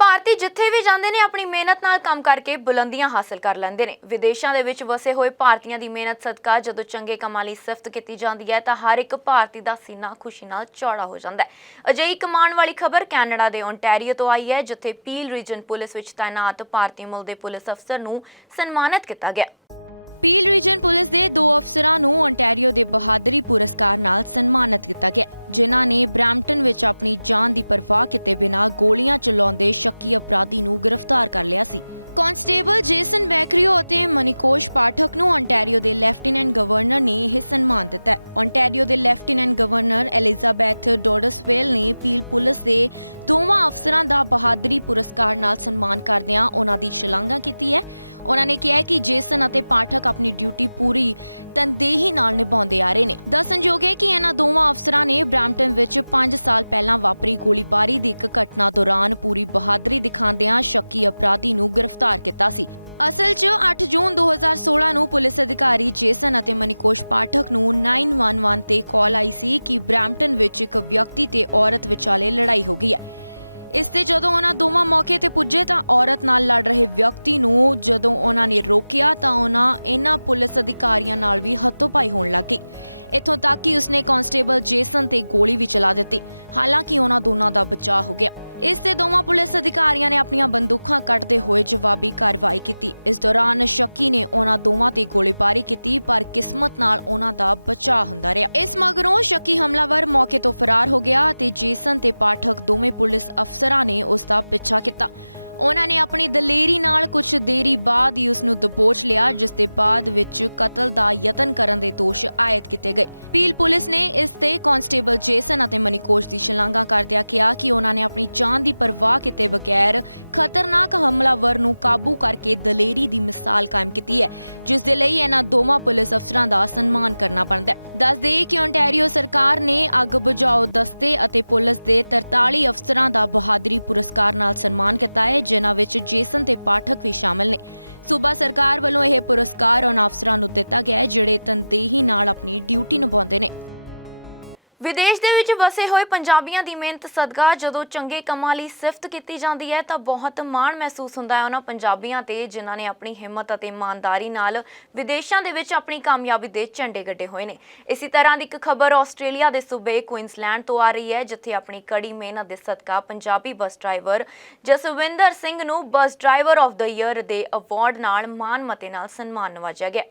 ਭਾਰਤੀ ਜਿੱਥੇ ਵੀ ਜਾਂਦੇ ਨੇ ਆਪਣੀ ਮਿਹਨਤ ਨਾਲ ਕੰਮ ਕਰਕੇ ਬੁਲੰਦੀਆਂ ਹਾਸਲ ਕਰ ਲੈਂਦੇ ਨੇ। ਵਿਦੇਸ਼ਾਂ ਦੇ ਵਿੱਚ ਵਸੇ ਹੋਏ ਭਾਰਤੀਆਂ ਦੀ ਮਿਹਨਤ ਸਦਕਾ ਜਦੋਂ ਚੰਗੇ ਕੰਮਾਂ ਲਈ ਸਿਫਤ ਕੀਤੀ ਜਾਂਦੀ ਹੈ ਤਾਂ ਹਰ ਇੱਕ ਭਾਰਤੀ ਦਾ ਸੀਨਾ ਖੁਸ਼ੀ ਨਾਲ ਚੌੜਾ ਹੋ ਜਾਂਦਾ ਹੈ। ਅਜਿਹੀ ਕਮਾਣ ਵਾਲੀ ਖਬਰ ਕੈਨੇਡਾ ਦੇ ਓਨਟਾਰੀਓ ਤੋਂ ਆਈ ਹੈ, ਜਿੱਥੇ ਪੀਲ ਰੀਜਨ ਪੁਲਿਸ ਵਿੱਚ ਤਾਇਨਾਤ ਭਾਰਤੀ ਮੂਲ ਦੇ ਪੁਲਿਸ ਅਫਸਰ ਨੂੰ ਸਨਮਾਨਿਤ ਕੀਤਾ ਗਿਆ। ਪੀਲ ਰੀਜਨ ਪੁਲਿਸ ਦੇ 2 ਅਫਸਰਾਂ ਨੂੰ ਓਨਟਾਰੀਓ ਦੇ ਬਹਾਦਰੀ ਪੁਰਸਕਾਰ ਨਾਲ ਸਨਮਾਨਿਤ ਕੀਤਾ ਗਿਆ, ਜਿਨ੍ਹਾਂ ਨੇ ਬ੍ਰੈਂਪਟਨ ਵਿੱਚ ਆਪਣੀ ਜਾਨ ਦੀ ਪਰਵਾਹ ਕੀਤੇ ਬਿਨਾਂ ਗੋਲੀਆਂ ਚਲਾਉਂਦੇ ਸ਼ੱਕੀ ਅਪਰਾਧੀ ਨੂੰ ਗ੍ਰਿਫਤਾਰ ਕਰ ਲਿਆ ਸੀ। ਕਾਂਸਟੇਬਲ ਜੇਸਨ ਵੈਕਰੀਓ ਅਤੇ ਮਨੀਕੋਸ਼ ਪਾਠਕ ਨੂੰ ਓਨਟਾਰੀਓ ਦੇ ਲੈਫਟੀਨੈਂਟ ਗਵਰਨਰ ਨੇ ਇਹ ਸਨਮਾਨ ਦਿੱਤਾ ਹੈ। ਓਨਟਾਰੀਓ ਦੇ ਲੈਫਟੀਨੈਂਟ ਗਵਰਨਰ ਐਲਿਜ਼ਾਬੈਥ ਡੋਡਸਵੇਲ ਨੇ ਪੀਲ ਪੁਲਿਸ ਦੇ ਦੋਵਾਂ ਅਫਸਰਾਂ ਦਾ ਬਹਾਦਰੀ ਪੁਰਸਕਾਰ ਨਾਲ ਸਨਮਾਨ ਕਰਦਿਆਂ ਉਹਨਾਂ ਦੀ ਸ਼ਲਾਘਾ ਕੀਤੀ ਹੈ। ਉਹਨਾਂ ਨੇ ਕਿਹਾ ਕਿ ਜੇਸਨ ਅਤੇ ਪਾਠਕ ਆਪਣੀ ਡਿਊਟੀ ਪੂਰੀ ਤਨਦੇਹੀ ਨਾਲ ਨਿਭਾਉਂਦੇ ਆ ਰਹੇ ਨੇ। ਦੱਸਣਯੋਗ ਹੈ ਕਿ ਇਹਨਾਂ ਦੋਵਾਂ ਅਫਸਰਾਂ ਨੇ ਬ੍ਰੈਂਪਟਨ ਵਿੱਚ 5 ਸਾਲ ਪਹਿਲਾਂ ਵਾਪਰੀ ਗੋਲੀਬਾਰੀ ਦੀ ਇੱਕ ਘਟਨਾ ਦੌਰਾਨ ਪੂਰੀ ਬਹਾਦਰੀ ਦਿਖਾਉਂਦਿਆਂ ਸ਼ੱਕੀ ਅਪਰਾਧੀ ਨੂੰ ਗ੍ਰਿਫਤਾਰ ਕੀਤਾ ਸੀ। ਅਸਲ 'ਚ 8 ਜੂਨ 2016 ਨੂੰ ਪੁਲਿਸ ਅਧਿਕਾਰੀ ਜੇਸਨ ਅਤੇ ਮਨੀਕੋਸ਼ ਪਾਠਕ ਨੂੰ 911 ਤੇ ਕਾਲ ਆਈ ਸੀ ਕਿ ਬ੍ਰੈਂਪਟਨ ਵਿੱਚ ਇੱਕ ਵਿਅਕਤੀ ਤੇ ਔਰਤ ਵਿਚਾਲੇ ਲੜਾਈ ਹੋ ਗਈ ਹੈ। ਇਸ ਤੇ ਜਦੋਂ ਉਹਨਾਂ ਦੋਵਾਂ ਮੌਕੇ ਤੇ ਪੁੱਜੇ ਤਾਂ ਔਰਤ ਨਾਲ ਲੜ ਰਹੇ ਵਿਅਕਤੀ ਨੂੰ ਜਦੋਂ ਉਹਨਾਂ ਨੇ ਰੋਕਿਆ ਤਾਂ ਇਹਨਾਂ ਪੁਲਿਸ ਅਧਿਕਾਰੀਆਂ ਨਾਲ ਵੀ ਹੱਥੋਂ-ਪਾਈ ਹੋਣ ਲੱਗ ਗਈ। ਇੱਥੋਂ ਤੱਕ ਕਿ ਉਸਨੇ ਕਾਂਸਟੇਬਲ ਜੇਸਨ ਤੇ ਗੋਲੀ ਵੀ ਚਲਾ ਦਿੱਤੀ। ਹਾਲਾਂਕਿ ਉਹਨਾਂ ਦੋਨਾਂ ਦਾ ਬਚਾਅ ਹੋ ਗਿਆ। ਇਸ ਤੇ ਦੋਵਾਂ ਪੁਲਿਸ ਅਧਿਕਾਰੀਆਂ ਨੇ ਆਪਣੀਆਂ ਬੰਦੂਕਾਂ ਕੱਢਦੇ ਹੋਏ ਜਵਾਬੀ ਕਾਰਵਾਈ ਕੀਤੀ। ਇਸ ਦੌਰਾਨ ਸ਼ੱਕੀ ਨੇ ਉਹਨਾਂ ਦੋਵਾਂ ਤੇ ਗੋਲੀਬਾਰੀ ਕੀਤੀ, ਪਰ ਕਿਸਮਤ ਨਾਲ ਉਹਨਾਂ ਦਾ ਬਚਾਅ ਹੁੰਦਾ ਰਿਹਾ। ਇਸ ਮਗਰੋਂ ਸ਼ੱਕੀ ਹਮਲਾਵਰ ਮੌਕੇ ਤੋਂ ਫਰਾਰ ਹੋ ਗਿਆ ਅਤੇ ਜੇਸਨ ਤੇ ਪਾਠਕ ਦੋਵੇਂ ਪੁਲਿਸ ਅਫਸਰਾਂ ਨੇ ਉਸ ਦਾ ਪਿੱਛਾ ਕੀਤਾ। ਉਹਨਾਂ ਨੇ ਆਪਣੀ ਦਲੇਰੀ ਨਾਲ ਕੁਝ ਦੇਰੀ ਬਾਅਦ ਹੀ ਉਸ ਨੂੰ ਦਬੋਚ ਲਿਆ, ਜਿਸ ਦੇ ਬਾਅਦ ਵਿੱਚ ਕਤਲ ਦਾ ਯਤਨ ਕਰਨ ਦੇ ਦੋਸ਼ ਆਇਦ ਕੀਤੇ ਗਏ। ਪੀਲ ਪੁਲਿਸ ਨੇ ਇਸ ਤੇ ਕਾਂਸਟੇਬਲ ਜੇਸਨ ਅਤੇ ਮਨੀਕੋਸ਼ ਦੀ ਸ਼ਲਾਘਾ ਕਰਦਿਆਂ ਕਿਹਾ ਕਿ ਉਹਨਾਂ ਨੇ ਆਪਣੀ ਜਾਨ ਦੀ ਪਰਵਾਹ ਕੀਤੇ ਬਗੈਰ ਖਤਰਨਾਕ ਹਮਲਾਵਰ ਨੂੰ ਕਾਬੂ ਕਰਕੇ ਦਲੇਰੀ ਦੀ ਮਿਸਾਲ ਕਾਇਮ ਕੀਤੀ ਹੈ, ਜਿਸ ਦੇ ਲਈ ਇਹਨਾਂ ਦੋਵਾਂ ਪੁਲਿਸ ਅਫਸਰਾਂ ਦਾ ਸਨਮਾਨ ਕਰਨਾ ਬਣਦਾ ਹੈ। ਦੱਸ ਦੇਈਏ ਕਿ ਓਨਟਾਰੀਓ ਸਰਕਾਰ ਨੇ ਅੱਗ ਬੁਝਾਓ ਦਸਤੇ ਅਤੇ ਪੁਲਿਸ ਦੇ 43 ਅਫਸਰਾਂ ਦਾ ਬਹਾਦਰੀ ਪੁਰਸਕਾਰ ਨਾਲ ਸਨਮਾਨ ਕੀਤਾ ਹੈ, ਜਿਨ੍ਹਾਂ ਵਿੱਚ ਜੇਸਨ ਤੇ ਪਾਠਕ ਵੀ ਸ਼ਾਮਲ ਨੇ। ਸੂਬਾ ਸਰਕਾਰ ਵੱਲੋਂ ਇਹ ਪੁਰਸਕਾਰ ਉਹਨਾਂ ਅਫਸਰਾਂ ਨੂੰ ਦਿੱਤਾ ਗਿਆ ਹੈ ਜਿਹੜੇ ਤਨਦੇਹੀ ਨਾਲ ਆਪਣੀ ਡਿਊਟੀ ਨਿਭਾਉਂਦੇ ਨੇ। ਵਿਦੇਸ਼ ਦੇ ਵਿੱਚ ਵਸੇ ਹੋਏ ਪੰਜਾਬੀਆਂ ਦੀ ਮਿਹਨਤ ਸਦਕਾ ਜਦੋਂ ਚੰਗੇ ਕੰਮਾਂ ਲਈ ਸਿਫਤ ਕੀਤੀ ਜਾਂਦੀ ਹੈ ਤਾਂ ਬਹੁਤ ਮਾਣ ਮਹਿਸੂਸ ਹੁੰਦਾ ਹੈ ਉਹਨਾਂ ਪੰਜਾਬੀਆਂ ਤੇ ਜਿਨ੍ਹਾਂ ਨੇ ਆਪਣੀ ਹਿੰਮਤ ਅਤੇ ਇਮਾਨਦਾਰੀ ਨਾਲ ਵਿਦੇਸ਼ਾਂ ਦੇ ਵਿੱਚ ਆਪਣੀ ਕਾਮਯਾਬੀ ਦੇ ਝੰਡੇ ਗੱਡੇ ਹੋਏ ਨੇ। ਇਸੇ ਤਰ੍ਹਾਂ ਦੀ ਇੱਕ ਖਬਰ ਆਸਟ੍ਰੇਲੀਆ ਦੇ ਸੂਬੇ ਕੁਇਨਸਲੈਂਡ ਤੋਂ ਆ ਰਹੀ ਹੈ, ਜਿੱਥੇ ਆਪਣੀ ਕੜੀ ਮਿਹਨਤ ਦੇ ਸਦਕਾ ਪੰਜਾਬੀ ਬੱਸ ਡਰਾਈਵਰ ਜਸਵਿੰਦਰ ਸਿੰਘ ਨੂੰ bus driver of the year ਦੇ ਅਵਾਰਡ ਨਾਲ ਮਾਣ ਮਤੇ ਨਾਲ ਸਨਮਾਨ ਨਵਾਜਿਆ ਗਿਆ।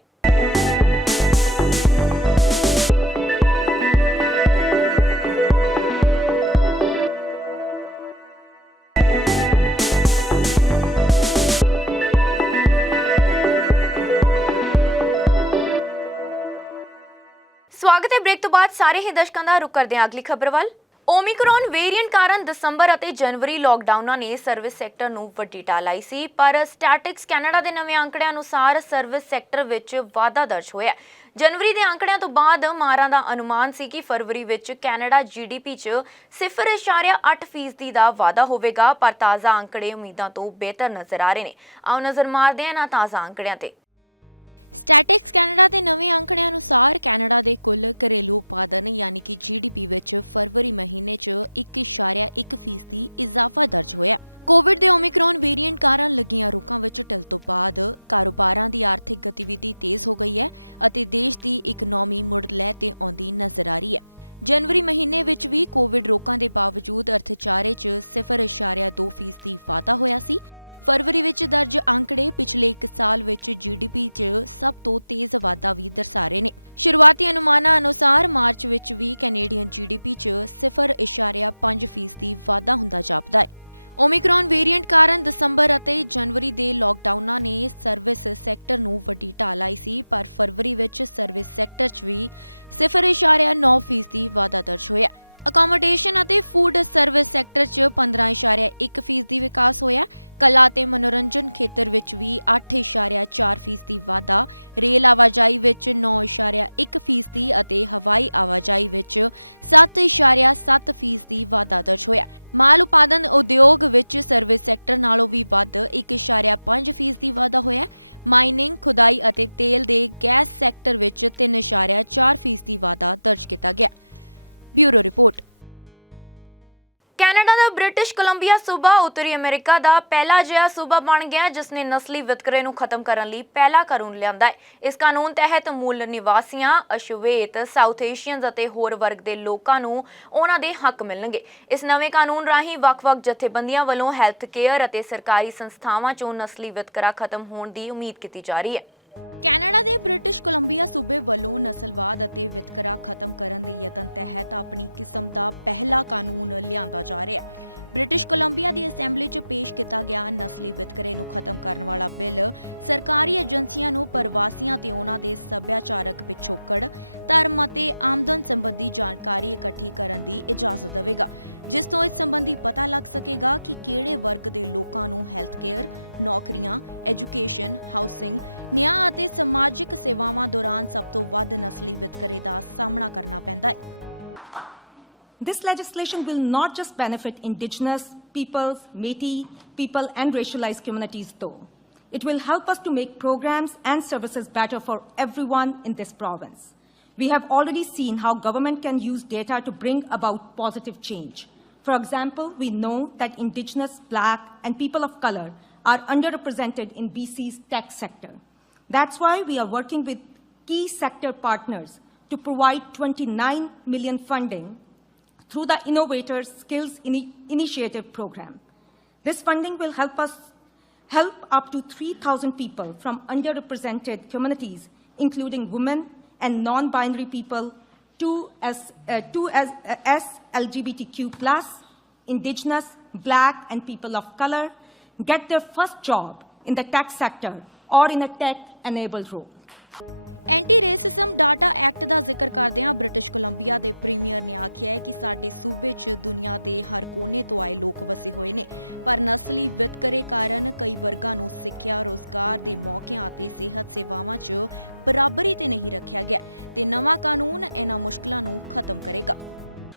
ਸਵਾਗਤ ਹੈ। ਬ੍ਰੇਕ ਤੋਂ ਬਾਅਦ ਸਾਰੇ ਹੀ ਦਰਸ਼ਕਾਂ ਦਾ ਰੁਕ ਕਰਦੇ ਹਾਂ ਅਗਲੀ ਖਬਰ ਵੱਲ। ਓਮਿਕਰੋਨ ਵੇਰੀਐਂਟ ਕਾਰਨ ਦਸੰਬਰ ਅਤੇ ਜਨਵਰੀ ਲਾਕਡਾਊਨਾਂ ਨੇ ਸਰਵਿਸ ਸੈਕਟਰ ਨੂੰ ਵੱਡੀ ਢਾਲ ਆਈ ਸੀ, ਪਰ ਸਟੈਟਿਕਸ ਕੈਨੇਡਾ ਦੇ ਨਵੇਂ ਅੰਕੜਿਆਂ ਅਨੁਸਾਰ ਸਰਵਿਸ ਸੈਕਟਰ ਵਿੱਚ ਵਾਧਾ ਦਰਜ ਹੋਇਆ। ਜਨਵਰੀ ਦੇ ਅੰਕੜਿਆਂ ਤੋਂ ਬਾਅਦ ਮਾਹਰਾਂ ਦਾ ਅਨੁਮਾਨ ਸੀ ਕਿ ਫਰਵਰੀ ਵਿੱਚ ਕੈਨੇਡਾ GDP 'ਚ 0.8% ਦਾ ਵਾਧਾ ਹੋਵੇਗਾ, ਪਰ ਤਾਜ਼ਾ ਅੰਕੜੇ ਉਮੀਦਾਂ ਤੋਂ ਬਿਹਤਰ ਨਜ਼ਰ ਆ ਰਹੇ ਨੇ। ਆਓ ਨਜ਼ਰ ਮਾਰਦੇ ਹਾਂ ਇਹਨਾਂ ਤਾਜ਼ਾ ਅੰਕੜਿਆਂ ਤੇ। ਸਟੈਟਿਕਸ ਕੈਨੇਡਾ ਦੇ ਨਵੇਂ ਅੰਕੜਿਆਂ ਅਨੁਸਾਰ ਕੈਨੇਡਾ ਦੇ ਕੁੱਲ ਘਰੇਲੂ ਉਤਪਾਦਨ ਯਾਨੀ ਕਿ GDP ਵਿੱਚ ਫਰਵਰੀ ਮਹੀਨੇ 'ਚ 1.1% ਇਜ਼ਾਫਾ ਦਰਜ ਹੋਇਆ। ਕੋਵਿਡ ਦੇ ਓਮਿਕਰੋਨ ਵੇਰੀਐਂਟ ਕਾਰਨ ਲੱਗੀਆਂ ਰੋਕਾਂ ਵਿੱਚ ਢਿੱਲ ਤੋਂ ਬਾਅਦ ਕਾਰੋਬਾਰਾਂ ਦੀ ਆਰਥਿਕ ਗਤੀਵਿਧੀ ਤੇਜ਼ ਹੋ ਗਈ ਹੈ ਅਤੇ ਦੇਸ਼ ਦੀ ਇਕਨੋਮੀ ਮੁੜ ਲੈ ਤੇ ਆਉਂਦੀ ਨਜ਼ਰ ਆ ਰਹੀ ਹੈ। ਜਨਵਰੀ ਮਹੀਨੇ ਵਿੱਚ ਵੀ ਕੋਵਿਡ ਰੋਕਾਂ ਦੇ ਬਾਵਜੂਦ ਅਰਥਚਾਰੇ 'ਚ 0.2% ਵਾਧਾ ਹੋਇਆ ਸੀ। ਫਰਵਰੀ ਵਿੱਚ ਦਰਜ ਅੰਕੜੇ ਪਿਛਲੇ 1 ਸਾਲ ਵਿੱਚ GDP 'ਚ ਸਭ ਤੋਂ ਤੇਜ਼ ਵਾਧਾ ਵੀ ਦਰਸਾ ਰਹੇ ਨੇ। ਸ਼ੁਰੂਆਤੀ ਅਨੁਮਾਨਾਂ ਅਨੁਸਾਰ ਮਾਰਚ ਵਿੱਚ ਵੀ ਕੈਨੇਡੀਅਨ GDP 'ਚ 0.5% ਵਾਧਾ ਹੁੰਦਾ ਜਾਪਦਾ ਹੈ। ਓਮਿਕਰੋਨ ਵੇਰੀਐਂਟ ਕਾਰਨ ਦਸੰਬਰ ਅਤੇ ਜਨਵਰੀ ਦੇ ਲਾਕਡਾਊਨਾਂ ਨੇ ਸਰਵਿਸ ਸੈਕਟਰ ਨੂੰ ਵੱਡੀ ਢਾਲ ਆਈ ਸੀ, ਪਰ ਫਰਵਰੀ ਵਿੱਚ ਸਰਵਿਸ ਸੈਕਟਰ 'ਚ ਵੀ 0.9% ਵਾਧਾ ਦਰਜ ਹੋਇਆ। ਅਕੋਮੋਡੇਸ਼ਨ ਅਤੇ ਫੂਡ ਸਰਵਿਸ ਸੈਕਟਰ 'ਚ 15.1% ਵਿਕਾਸ ਹੋਇਆ। ਕਲਾ ਤੇ ਮਨੋਰੰਜਨ ਖੇਤਰ ਵਿੱਚ ਵੀ 8.4% ਵਾਧਾ, ਰੇਲ ਆਵਾਜਾਈ ਵਿੱਚ 9.1% ਅਤੇ ਹਵਾਈ ਆਵਾਜਾਈ ਵਿੱਚ 7.7% ਵਾਧਾ ਦਰਜ ਹੋਇਆ। ਮਾਲ ਉਤਪਾਦਨ ਉਦਯੋਗ ਵਿੱਚ ਸਰਵਿਸ ਸੈਕਟਰ ਨਾਲੋਂ ਵੀ ਵੱਧ 1.5% ਵਾਧਾ ਹੋਇਆ। ਮਾਈਨਿੰਗ, ਖੁਦਾਈ ਅਤੇ ਤੇਲ ਦੇ ਗੈਸ ਸੈਕਟਰ ਵਿੱਚ 3.4% ਵਾਧਾ ਦਰਜ ਕੀਤਾ ਗਿਆ। Bureau report. ਕੈਨੇਡਾ ਦਾ ਬ੍ਰਿਟਿਸ਼ ਕੋਲੰਬੀਆ ਸੂਬਾ ਉੱਤਰੀ ਅਮਰੀਕਾ ਦਾ ਪਹਿਲਾ ਅਜਿਹਾ ਸੂਬਾ ਬਣ ਗਿਆ ਜਿਸ ਨੇ ਨਸਲੀ ਵਿਤਕਰੇ ਨੂੰ ਖਤਮ ਕਰਨ ਲਈ ਪਹਿਲਾ ਕਾਨੂੰਨ ਲਿਆਂਦਾ ਹੈ। ਇਸ ਕਾਨੂੰਨ ਤਹਿਤ ਮੂਲ ਨਿਵਾਸੀਆਂ, ਅਸ਼ਵੇਤ, ਸਾਊਥ ਏਸ਼ੀਅਨਜ਼ ਅਤੇ ਹੋਰ ਵਰਗ ਦੇ ਲੋਕਾਂ ਨੂੰ ਉਹਨਾਂ ਦੇ ਹੱਕ ਮਿਲਣਗੇ। ਇਸ ਨਵੇਂ ਕਾਨੂੰਨ ਰਾਹੀਂ ਵੱਖ-ਵੱਖ ਜਥੇਬੰਦੀਆਂ ਵੱਲੋਂ ਹੈਲਥ ਕੇਅਰ ਅਤੇ ਸਰਕਾਰੀ ਸੰਸਥਾਵਾਂ 'ਚੋਂ ਨਸਲੀ ਵਿਤਕਰਾ ਖਤਮ ਹੋਣ ਦੀ ਉਮੀਦ ਕੀਤੀ ਜਾ ਰਹੀ ਹੈ। ਕੈਨੇਡਾ ਦੇ ਬ੍ਰਿਟਿਸ਼ ਕੋਲੰਬੀਆ ਸੂਬੇ ਵੱਲੋਂ ਨਸਲਵਾਦ ਅਤੇ ਵਿਤਕਰਾ ਖਤਮ ਕਰਨ ਦੇ ਯਤਨ ਤਹਿਤ ਆਪਣੀ ਕਿਸਮ ਦਾ ਪਹਿਲਾ ਕਾਨੂੰਨ ਲਿਆਂਦਾ ਜਾ ਰਿਹਾ ਹੈ। ਬ੍ਰਿਟਿਸ਼ ਕੋਲੰਬੀਆ ਦੀ ਅਸੈਂਬਲੀ 'ਚ ਪੇਸ਼ ਕੀਤਾ ਗਿਆ ਨਸਲੀ ਵਿਤਕਰੇ ਨੂੰ ਖਤਮ ਕਰਨ ਵਾਲਾ ਬਿੱਲ ਸਰਕਾਰੀ ਏਜੰਸੀਆਂ ਨੂੰ ਪ੍ਰਵਾਸੀਆਂ ਤੇ ਉਹਨਾਂ ਦੇ ਸੱਭਿਆਚਾਰਕ ਪਿਛੋਕੜ, ਧਰਮ ਅਤੇ ਆਮਦਨ ਸੰਬੰਧੀ ਜਾਣਕਾਰੀ ਇਕੱਠੀ ਕਰਨ ਦੀ ਇਜਾਜ਼ਤ ਦੇਵੇਗਾ, ਜਿਸ ਤੋਂ ਇਸ ਸੰਬੰਧੀ ਪਤਾ ਲੱਗ ਸਕੇਗਾ ਕਿ ਕਿਹੜੇ ਵਰਗ ਦੇ ਲੋਕਾਂ ਨੂੰ ਹੈਲਥ ਕੇਅਰ, ਨੌਕਰੀਆਂ, ਐਜੂਕੇਸ਼ਨ, ਹਾਊਸਿੰਗ, ਨਿਆਂ ਅਤੇ ਸਮਾਜਿਕ ਸੇਵਾਵਾਂ ਦੌਰਾਨ ਸਭ ਤੋਂ ਵੱਧ ਨਸਲੀ ਵਿਤਕਰੇ ਦਾ ਸਾਹਮਣਾ ਕਰਨਾ ਪੈਂਦਾ ਹੈ। This legislation will not just benefit Indigenous peoples, Métis people and racialized communities though. It will help us to make programs and services better for everyone in this province. We have already seen how government can use data to bring about positive change. For example, we know that Indigenous, Black and people of color are underrepresented in BC's tech sector. That's why we are working with key sector partners to provide 29 million funding through the Innovators Skills Initiative program. This funding will help up to 3,000 people from underrepresented communities, including women and non-binary people, LGBTQ+, Indigenous, Black and people of color, get their first job in the tech sector or in a tech-enabled role. Anti racism data act ਦਾ ਜ਼ਿਕਰ ਕਰਦਿਆਂ British Columbia ਦੇ premier ਨੇ ਆਖਿਆ ਹੈ ਕਿ ਸਾਡੇ ਸੂਬੇ 'ਚ ਦੁਨੀਆ ਦੇ ਹਰ ਕੋਨੇ ਤੋਂ ਆਏ ਲੋਕ ਵਸੇ ਹੋਏ ਨੇ, ਪਰ ਨਸਲੀ ਵਿਤਕਰੇ ਕਾਰਨ ਕਈ ਵਰਗਾਂ ਨੂੰ ਸਿੱਖਿਆ, ਰੋਜ਼ਗਾਰ ਦੇ ਮੌਕਿਆਂ ਅਤੇ ਸਿਹਤ ਸੇਵਾਵਾਂ 'ਚ ਬਰਾਬਰੀ ਤੇ ਨਹੀਂ ਰੱਖਿਆ ਗਿਆ ਤੇ ਨਵਾਂ ਕਾਨੂੰਨ ਇਹਨਾਂ ਮੁਸ਼ਕਲਾਂ ਨੂੰ ਖਤਮ ਕਰੇਗਾ।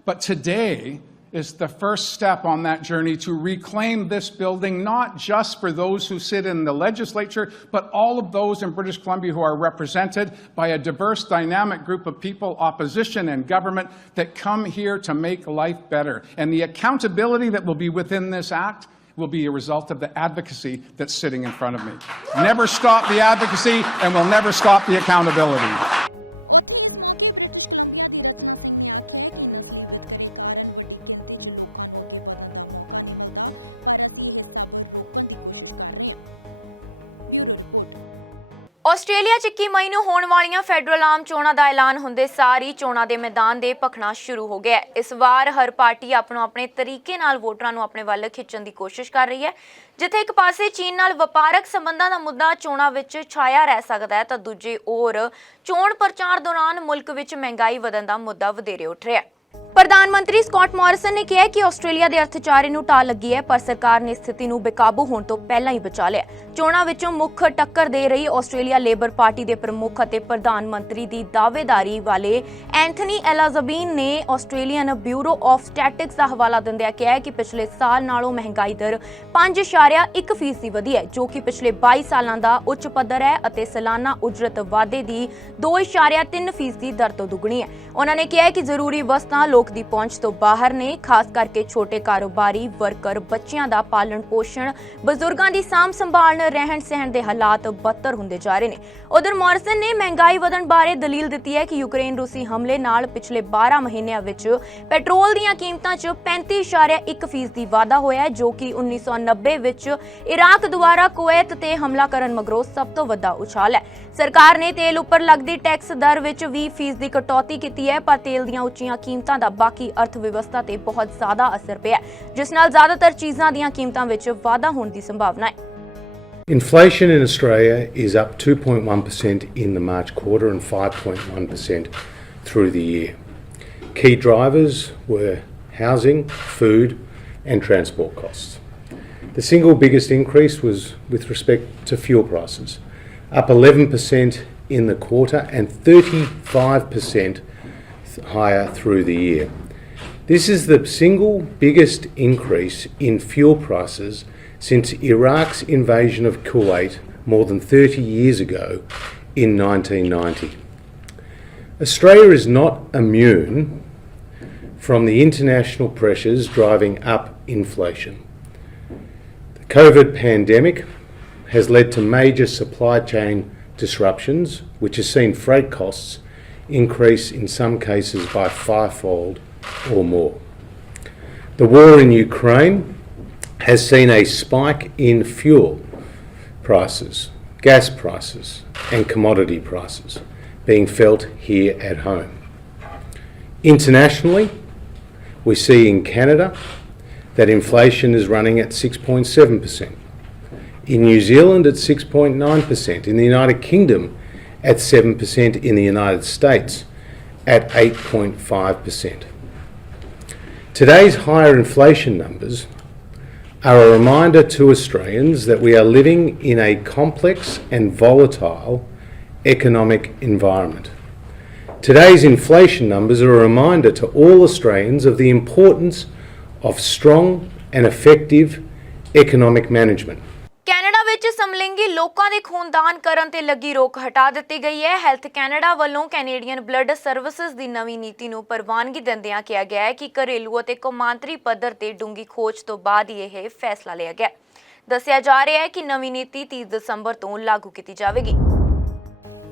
But today, is the first step on that journey to reclaim this building, not just for those who sit in the legislature, but all of those in British Columbia who are represented by a diverse, dynamic group of people, opposition and government, that come here to make life better. And the accountability that will be within this act will be a result of the advocacy that's sitting in front of me. Never stop the advocacy, and we'll never stop the accountability. ਉੱਥੇ ਇਸ ਮੌਕੇ British Columbia ਦੀ ਰਚਨਾ ਸਿੰਘ ਨੇ ਆਖਿਆ ਕਿ ਨਸਲੀ ਵਿਤਕਰੇ ਕਾਰਨ ਵੱਡੀ ਗਿਣਤੀ 'ਚ ਲੋਕਾਂ ਨੂੰ ਅੱਗੇ ਵਧਣ ਦਾ ਮੌਕਾ ਨਹੀਂ ਮਿਲਦਾ, ਪਰ ਅਸੀਂ ਇਹ ਸਭ ਰੋਕਣ ਦੀ ਕੋਸ਼ਿਸ਼ ਕਰ ਰਹੇ ਹਾਂ। Bureau report. ਆਸਟ੍ਰੇਲੀਆ 'ਚ 21 ਮਈ ਨੂੰ ਹੋਣ ਵਾਲੀਆਂ ਫੈਡਰਲ ਆਮ ਚੋਣਾਂ ਦਾ ਐਲਾਨ ਹੁੰਦੇ ਸਾਰ ਹੀ ਚੋਣਾਂ ਦੇ ਮੈਦਾਨ ਦੇ ਭਖਣਾ ਸ਼ੁਰੂ ਹੋ ਗਿਆ ਹੈ। ਇਸ ਵਾਰ ਹਰ ਪਾਰਟੀ ਆਪਣੇ ਤਰੀਕੇ ਨਾਲ ਵੋਟਰਾਂ ਨੂੰ ਆਪਣੇ ਵੱਲ ਖਿੱਚਣ ਦੀ ਕੋਸ਼ਿਸ਼ ਕਰ ਰਹੀ ਹੈ। ਜਿੱਥੇ ਇੱਕ ਪਾਸੇ ਚੀਨ ਨਾਲ ਵਪਾਰਕ ਸੰਬੰਧਾਂ ਦਾ ਮੁੱਦਾ ਚੋਣਾਂ ਵਿੱਚ ਛਾਇਆ ਰਹਿ ਸਕਦਾ ਹੈ, ਤਾਂ ਦੂਜੇ ओर ਚੋਣ ਪ੍ਰਚਾਰ ਦੌਰਾਨ ਮੁਲਕ ਵਿੱਚ ਮਹਿੰਗਾਈ ਵਧਣ ਦਾ ਮੁੱਦਾ ਵਧੇਰੇ ਉੱਠ ਰਿਹਾ ਹੈ। ਪ੍ਰਧਾਨ ਮੰਤਰੀ ਸਕਾਟ ਮੌਰਿਸਨ ਨੇ ਕਿਹਾ ਕਿ ਆਸਟ੍ਰੇਲੀਆ ਦੇ ਅਰਥਚਾਰੇ ਨੂੰ ਢਾਹ ਲੱਗੀ ਹੈ, ਪਰ ਸਰਕਾਰ ਨੇ ਸਥਿਤੀ ਨੂੰ ਬੇਕਾਬੂ ਹੋਣ ਤੋਂ ਪਹਿਲਾਂ ਹੀ ਬਚਾ ਲਿਆ। ਚੋਣਾਂ ਵਿੱਚੋਂ ਮੁੱਖ ਟੱਕਰ ਦੇ ਰਹੀ ਆਸਟ੍ਰੇਲੀਆ ਲੇਬਰ ਪਾਰਟੀ ਦੇ ਪ੍ਰਮੁੱਖ ਅਤੇ ਪ੍ਰਧਾਨ ਮੰਤਰੀ ਦੀ ਦਾਅਵੇਦਾਰੀ ਵਾਲੇ ਐਂਥਨੀ ਐਲਾਜ਼ਬੀਨ ਨੇ ਆਸਟ੍ਰੇਲੀਅਨ ਬਿਊਰੋ ਆਫ ਸਟੈਟਿਕਸ ਦਾ ਹਵਾਲਾ ਦਿੰਦਿਆਂ ਕਿਹਾ ਕਿ ਪਿਛਲੇ ਸਾਲ ਨਾਲੋਂ ਮਹਿੰਗਾਈ ਦਰ 5.1% ਵਧੀ ਹੈ, ਜੋ ਕਿ ਪਿਛਲੇ 22 ਸਾਲਾਂ ਦਾ ਉੱਚ ਪੱਧਰ ਹੈ ਅਤੇ ਸਾਲਾਨਾ ਉਜਰਤ ਵਾਧੇ ਦੀ 2.3% ਦਰ ਤੋਂ ਦੁੱਗਣੀ ਹੈ। ਉਹਨਾਂ ਨੇ ਕਿਹਾ ਕਿ ਜ਼ਰੂਰੀ ਵਸਤਾਂ ਲੋਕ ਦੀ ਪਹੁੰਚ ਤੋਂ ਬਾਹਰ ਨੇ, ਖਾਸ ਕਰਕੇ ਛੋਟੇ ਕਾਰੋਬਾਰੀ ਵਰਕਰ, ਬੱਚਿਆਂ ਦਾ ਪਾਲਣ ਪੋਸ਼ਣ, ਬਜ਼ੁਰਗਾਂ ਦੀ ਸਾਂਭ ਸੰਭਾਲ, ਰਹਿਣ ਸਹਿਣ ਦੇ ਹਾਲਾਤ ਬੱਤਰ ਹੁੰਦੇ ਜਾ ਰਹੇ ਨੇ। ਉਧਰ ਮੌਰਿਸਨ ਨੇ ਮਹਿੰਗਾਈ ਵਧਣ ਬਾਰੇ ਦਲੀਲ ਦਿੱਤੀ ਹੈ ਕਿ ਯੂਕਰੇਨ ਰੂਸੀ ਹਮਲੇ ਨਾਲ ਪਿਛਲੇ 12 ਮਹੀਨਿਆਂ ਵਿੱਚ ਪੈਟਰੋਲ ਦੀਆਂ ਕੀਮਤਾਂ 'ਚ 35.1% ਦੀ ਵਾਧਾ ਹੋਇਆ ਹੈ, ਜੋ ਕਿ 1990 ਵਿੱਚ ਇਰਾਕ ਦੁਆਰਾ ਕੁਵੈਤ ਤੇ ਹਮਲਾ ਕਰਨ ਮਗਰੋਂ ਸਭ ਤੋਂ ਵੱਡਾ ਉਛਾਲ ਹੈ। ਸਰਕਾਰ ਨੇ ਤੇਲ ਉੱਪਰ ਲੱਗਦੀ ਟੈਕਸ ਦਰ ਵਿੱਚ 20% ਦੀ ਕਟੌਤੀ ਕੀਤੀ ਹੈ, ਪਰ ਤੇਲ ਦੀਆਂ ਉੱਚੀਆਂ ਕੀਮਤਾਂ ਦਾ ਬਾਕੀ ਅਰਥ ਵਿਵਸਥਾ ਤੇ ਬਹੁਤ ਜ਼ਿਆਦਾ ਅਸਰ ਪਿਆ, ਜਿਸ ਨਾਲ ਜ਼ਿਆਦਾਤਰ ਚੀਜ਼ਾਂ ਦੀਆਂ ਕੀਮਤਾਂ ਵਿੱਚ ਵਾਧਾ ਹੋਣ ਦੀ ਸੰਭਾਵਨਾ ਹੈ। Inflation in Australia is up 2.1% in the March quarter and 5.1% through the year. Key drivers were housing, food and transport costs. The single biggest increase was with respect to fuel prices, up 11% in the quarter and 35% higher through the year. This is the single biggest increase in fuel prices since Iraq's invasion of Kuwait more than 30 years ago in 1990. Australia is not immune from the international pressures driving up inflation. The COVID pandemic has led to major supply chain disruptions, which has seen freight costs increase in some cases by 5-fold or more. The war in Ukraine has seen a spike in fuel prices, gas prices and commodity prices being felt here at home. Internationally, we see in Canada that inflation is running at 6.7%. In New Zealand at 6.9%, in the United Kingdom at 7%, in the United States at 8.5%. Today's higher inflation numbers are a reminder to Australians that we are living in a complex and volatile economic environment. Today's inflation numbers are a reminder to all Australians of the importance of strong and effective economic management. Canada ਵਿੱਚ ਸਮਲਿੰਗੀ ਲੋਕਾਂ ਦੇ ਖੂਨਦਾਨ ਕਰਨ ਤੇ ਲੱਗੀ ਰੋਕ ਹਟਾ ਦਿੱਤੀ ਗਈ ਹੈ। ਹੈਲਥ ਕੈਨੇਡਾ ਵੱਲੋਂ ਕੈਨੇਡੀਅਨ ਬਲੱਡ ਸਰਵਿਸਿਜ਼ ਦੀ ਨਵੀਂ ਨੀਤੀ ਨੂੰ ਪ੍ਰਵਾਨਗੀ ਦਿੰਦਿਆਂ ਕਿਹਾ ਗਿਆ ਹੈ ਕਿ ਘਰੇਲੂ ਅਤੇ ਕੌਮਾਂਤਰੀ ਪੱਧਰ ਤੇ ਡੂੰਘੀ ਖੋਜ ਤੋਂ ਬਾਅਦ ਹੀ ਇਹ ਫੈਸਲਾ ਲਿਆ ਗਿਆ। ਦੱਸਿਆ ਜਾ ਰਿਹਾ ਹੈ ਕਿ ਨਵੀਂ ਨੀਤੀ 30 ਦਸੰਬਰ ਤੋਂ ਲਾਗੂ ਕੀਤੀ ਜਾਵੇਗੀ।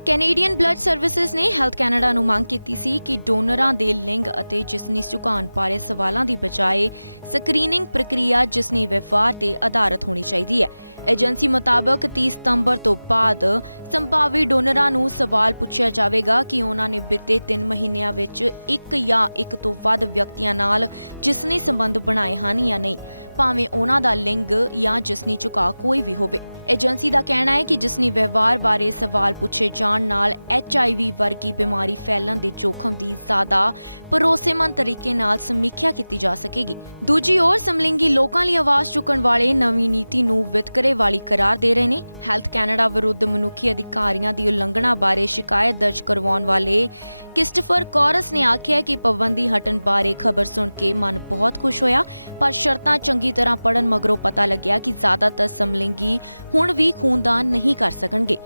ਕੈਨੇਡੀਅਨ ਬਲੱਡ ਸਰਵਿਸਿਜ਼ ਨੇ ਹੈਲਥ ਕੈਨੇਡਾ ਨੂੰ ਮੰਗ ਕੀਤੀ ਸੀ ਕਿ ਡੋਨਰਾਂ ਦੇ ਲਿੰਗ ਅਤੇ ਜਿਸਨੀ ਝੁਕਾਣ ਬਾਰੇ ਸਵਾਲਾਂ ਦੀ ਬਜਾਏ ਸਕਰੀਨਿੰਗ ਪ੍ਰਕਿਰਿਆ ਜਿਸਨੀ ਵਿਵਹਾਰ ਤੇ ਆਧਾਰਿਤ ਹੋਣੀ ਚਾਹੀਦੀ ਹੈ। ਏਜੰਸੀ ਮੁਤਾਬਕ 30 ਸਤੰਬਰ ਤੋਂ ਬਾਅਦ ਸੰਭਾਵੀ ਡੋਨਰਾਂ ਨੂੰ ਸਵਾਲ ਪੁੱਛਿਆ ਜਾਵੇਗਾ ਕਿ ਉਹਨਾਂ ਨੇ ਬੀਤੇ 3 ਮਹੀਨਿਆਂ ਵਿੱਚ ਇੱਕ ਜਾਂ ਇੱਕ ਤੋਂ ਵੱਧ ਵਿਅਕਤੀਆਂ ਨਾਲ ਜਿਸਨੀ ਸੰਬੰਧ ਬਣਾਏ ਹਨ ਜਾਂ ਨਹੀਂ, ਭਾਵੇਂ ਉਹਨਾਂ ਦਾ ਲਿੰਗ ਜਾਂ ਜਿਸਨੀ ਝੁਕਾਅ ਕੋਈ ਵੀ ਹੋਵੇ। ਏਜੰਸੀ ਦਾ ਕਹਿਣਾ ਹੈ ਕਿ ਜਿਸਨੀ ਵਿਵਹਾਰ ਬਾਰੇ ਸਵਾਲ ਪੁੱਛੇ ਜਾਣ ਨਾਲ HIV ਵਰਗੀ ਬਿਮਾਰੀ ਫੈਲਣ ਦੇ ਜੋਖਮ ਦੀ ਜ਼ਿਆਦਾ ਭਰੋਸੇਮੰਦ ਤਰੀਕੇ ਨਾਲ ਸਮੀਖਿਆ ਕੀਤੀ ਜਾ ਸਕੇਗੀ। ਦੂਜੀ ओर ਸਮਲਿੰਗੀ ਲੋਕਾਂ ਲਈ ਆਵਾਜ਼ ਚੁੱਕਣ ਵਾਲੇ ਨਵੀਂ ਨੀਤੀ ਨੂੰ ਵਿਤਕਰੇ ਵਾਲੀ ਕਰਾਰ ਦੇ ਰਹੇ ਨੇ। ਹੈਲਥ ਕੈਨੇਡਾ ਵਿਰੁੱਧ ਮਨੁੱਖੀ ਅਧਿਕਾਰੀਆਂ ਦੀ ਉਲੰਘਣਾ ਬਾਰੇ ਸ਼ਿਕਾਇਤ ਦਰਜ ਕਰਵਾਉਣ ਵਾਲੇ ਕ੍ਰਿਸਟੋਫਰ ਕੋਰਸ ਨੇ ਆਖਿਆ ਕਿ ਪਾਬੰਦੀ ਹਟਣ ਬਾਰੇ ਖਬਰ ਸੁਣ ਕੇ ਮਨ ਬਹੁਤ ਖੁਸ਼ ਹੋਇਆ, ਪਰ ਸ਼ਰਤਾਂ ਚੰਗੀ ਤਰ੍ਹਾਂ ਪੜਨ ਮਗਰੋਂ ਪਤਾ ਲੱਗਿਆ ਕਿ ਜ਼ਿਆਦਾਤਰ ਸਮਲਿੰਗੀ ਹੁਣ ਵੀ ਖੂਨਦਾਨ ਨਹੀਂ ਕਰ ਸਕਣਗੇ।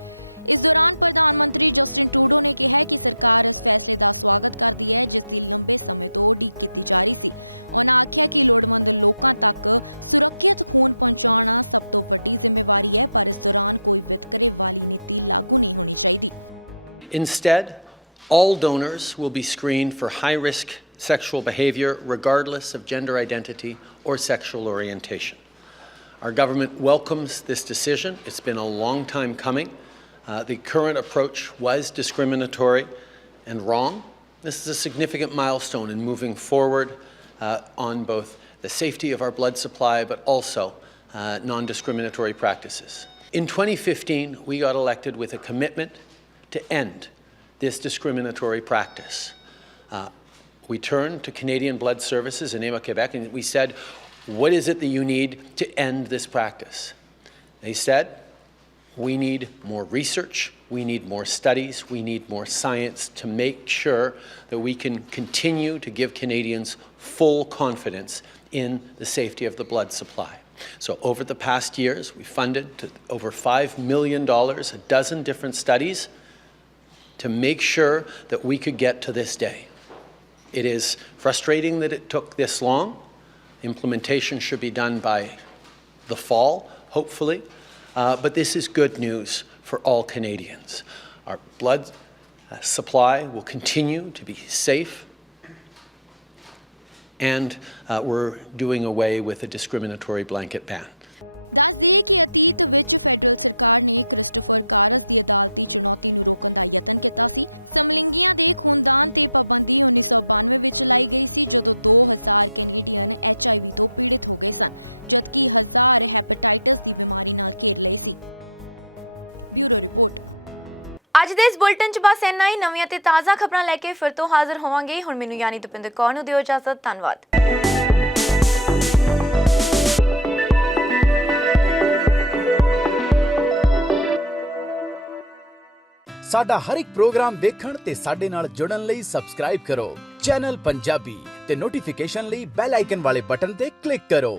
ਇਸ ਦੌਰਾਨ ਪ੍ਰਧਾਨ ਮੰਤਰੀ ਜਸਟਿਨ ਟਰੂਡੋ ਨੇ ਕਿਹਾ ਕਿ ਸਰਕਾਰ ਇਸ ਫੈਸਲੇ ਦਾ ਸਵਾਗਤ ਕਰਦੀ ਹੈ, ਜਿਸ ਦੀ ਲੰਬੇ ਸਮੇਂ ਤੋਂ ਉਡੀਕ ਕੀਤੀ ਜਾ ਰਹੀ ਸੀ। ਉਹਨਾਂ ਆਖਿਆ ਕਿ ਲੋੜਵੰਦ ਲੋਕਾਂ ਤੱਕ ਸੁਰੱਖਿਅਤ ਖੂਨ ਪਹੁੰਚਾਉਣਾ ਸਭ ਤੋਂ ਵੱਡੀ ਜ਼ਿੰਮੇਵਾਰੀ ਹੈ, ਪਰ ਇਸ ਦੌਰਾਨ ਕੋਈ ਵਿਤਕਰੇ ਵਾਲੀ ਨੀਤੀ ਲਾਗੂ ਨਹੀਂ ਹੋਣੀ ਚਾਹੀਦੀ। Instead, all donors will be screened for high-risk sexual behavior regardless of gender identity or sexual orientation. Our government welcomes this decision. It's been a long time coming. The current approach was discriminatory and wrong. This is a significant milestone in moving forward on both the safety of our blood supply but also non-discriminatory practices. In 2015, we got elected with a commitment to end this discriminatory practice. We turned to Canadian Blood Services in EMA Quebec and we said, what is it that you need to end this practice? They said, we need more research, we need more studies, we need more science to make sure that we can continue to give Canadians full confidence in the safety of the blood supply. So over the past years, we funded over $5 million, a dozen different studies to make sure that we could get to this day. It is frustrating that it took this long. Implementation should be done by the fall, hopefully, but this is good news for all Canadians. Our blood supply will continue to be safe, and we're doing away with a discriminatory blanket ban. ਦੱਸ ਦਈਏ ਕਿ ਅਤੀਤ ਵਿੱਚ federal ਸਰਕਾਰ ਨੇ Christopher cars ਦੀ ਅਦਾਲਤੀ ਚੁਣੌਤੀ ਨੂੰ ਰੋਕਣ ਦਾ ਯਤਨ ਕੀਤਾ ਸੀ। ਸਮਲਿੰਗੀਆਂ ਦੇ ਖੂਨਦਾਨ ਤੇ ਪਾਬੰਦੀ 1992 ਵਿੱਚ ਲਾਈ ਗਈ ਸੀ, ਜਦੋਂ 2000 ਕੈਨੇਡੀਅਨ HIV ਤੋਂ ਪੀੜਿਤ ਹੋ ਗਏ ਸਨ, ਜਦਕਿ 1000 ਹੈਪੇਟਾਈਟਸ ਦੀ ਬਿਮਾਰੀ ਨਾਲ ਘੇਰ ਲਏ ਸੀ। Bureau report. ਅੱਜ ਦੇ ਇਸ ਬੁਲਟਨ 'ਚ ਬਸ ਇੰਨਾ ਹੀ। ਨਵੀਆਂ ਤੇ ਤਾਜ਼ਾ ਖਬਰਾਂ ਲੈ ਕੇ ਫਿਰ ਤੋਂ ਹਾਜ਼ਰ ਹੋਵਾਂਗੇ। ਹੁਣ ਮੈਨੂੰ ਯਾਨੀ ਦਪਿੰਦਰ ਕੌਰ ਨੂੰ ਦਿਓ ਇਜਾਜ਼ਤ। ਧੰਨਵਾਦ। ਸਾਡਾ ਹਰ ਇੱਕ ਪ੍ਰੋਗਰਾਮ ਦੇਖਣ ਤੇ ਸਾਡੇ ਨਾਲ ਜੁੜਨ ਲਈ ਸਬਸਕ੍ਰਾਈਬ ਕਰੋ ਚੈਨਲ ਪੰਜਾਬੀ ਤੇ ਨੋਟੀਫਿਕੇਸ਼ਨ ਲਈ ਬੈਲ ਆਈਕਨ ਵਾਲੇ ਬਟਨ ਤੇ ਕਲਿੱਕ ਕਰੋ।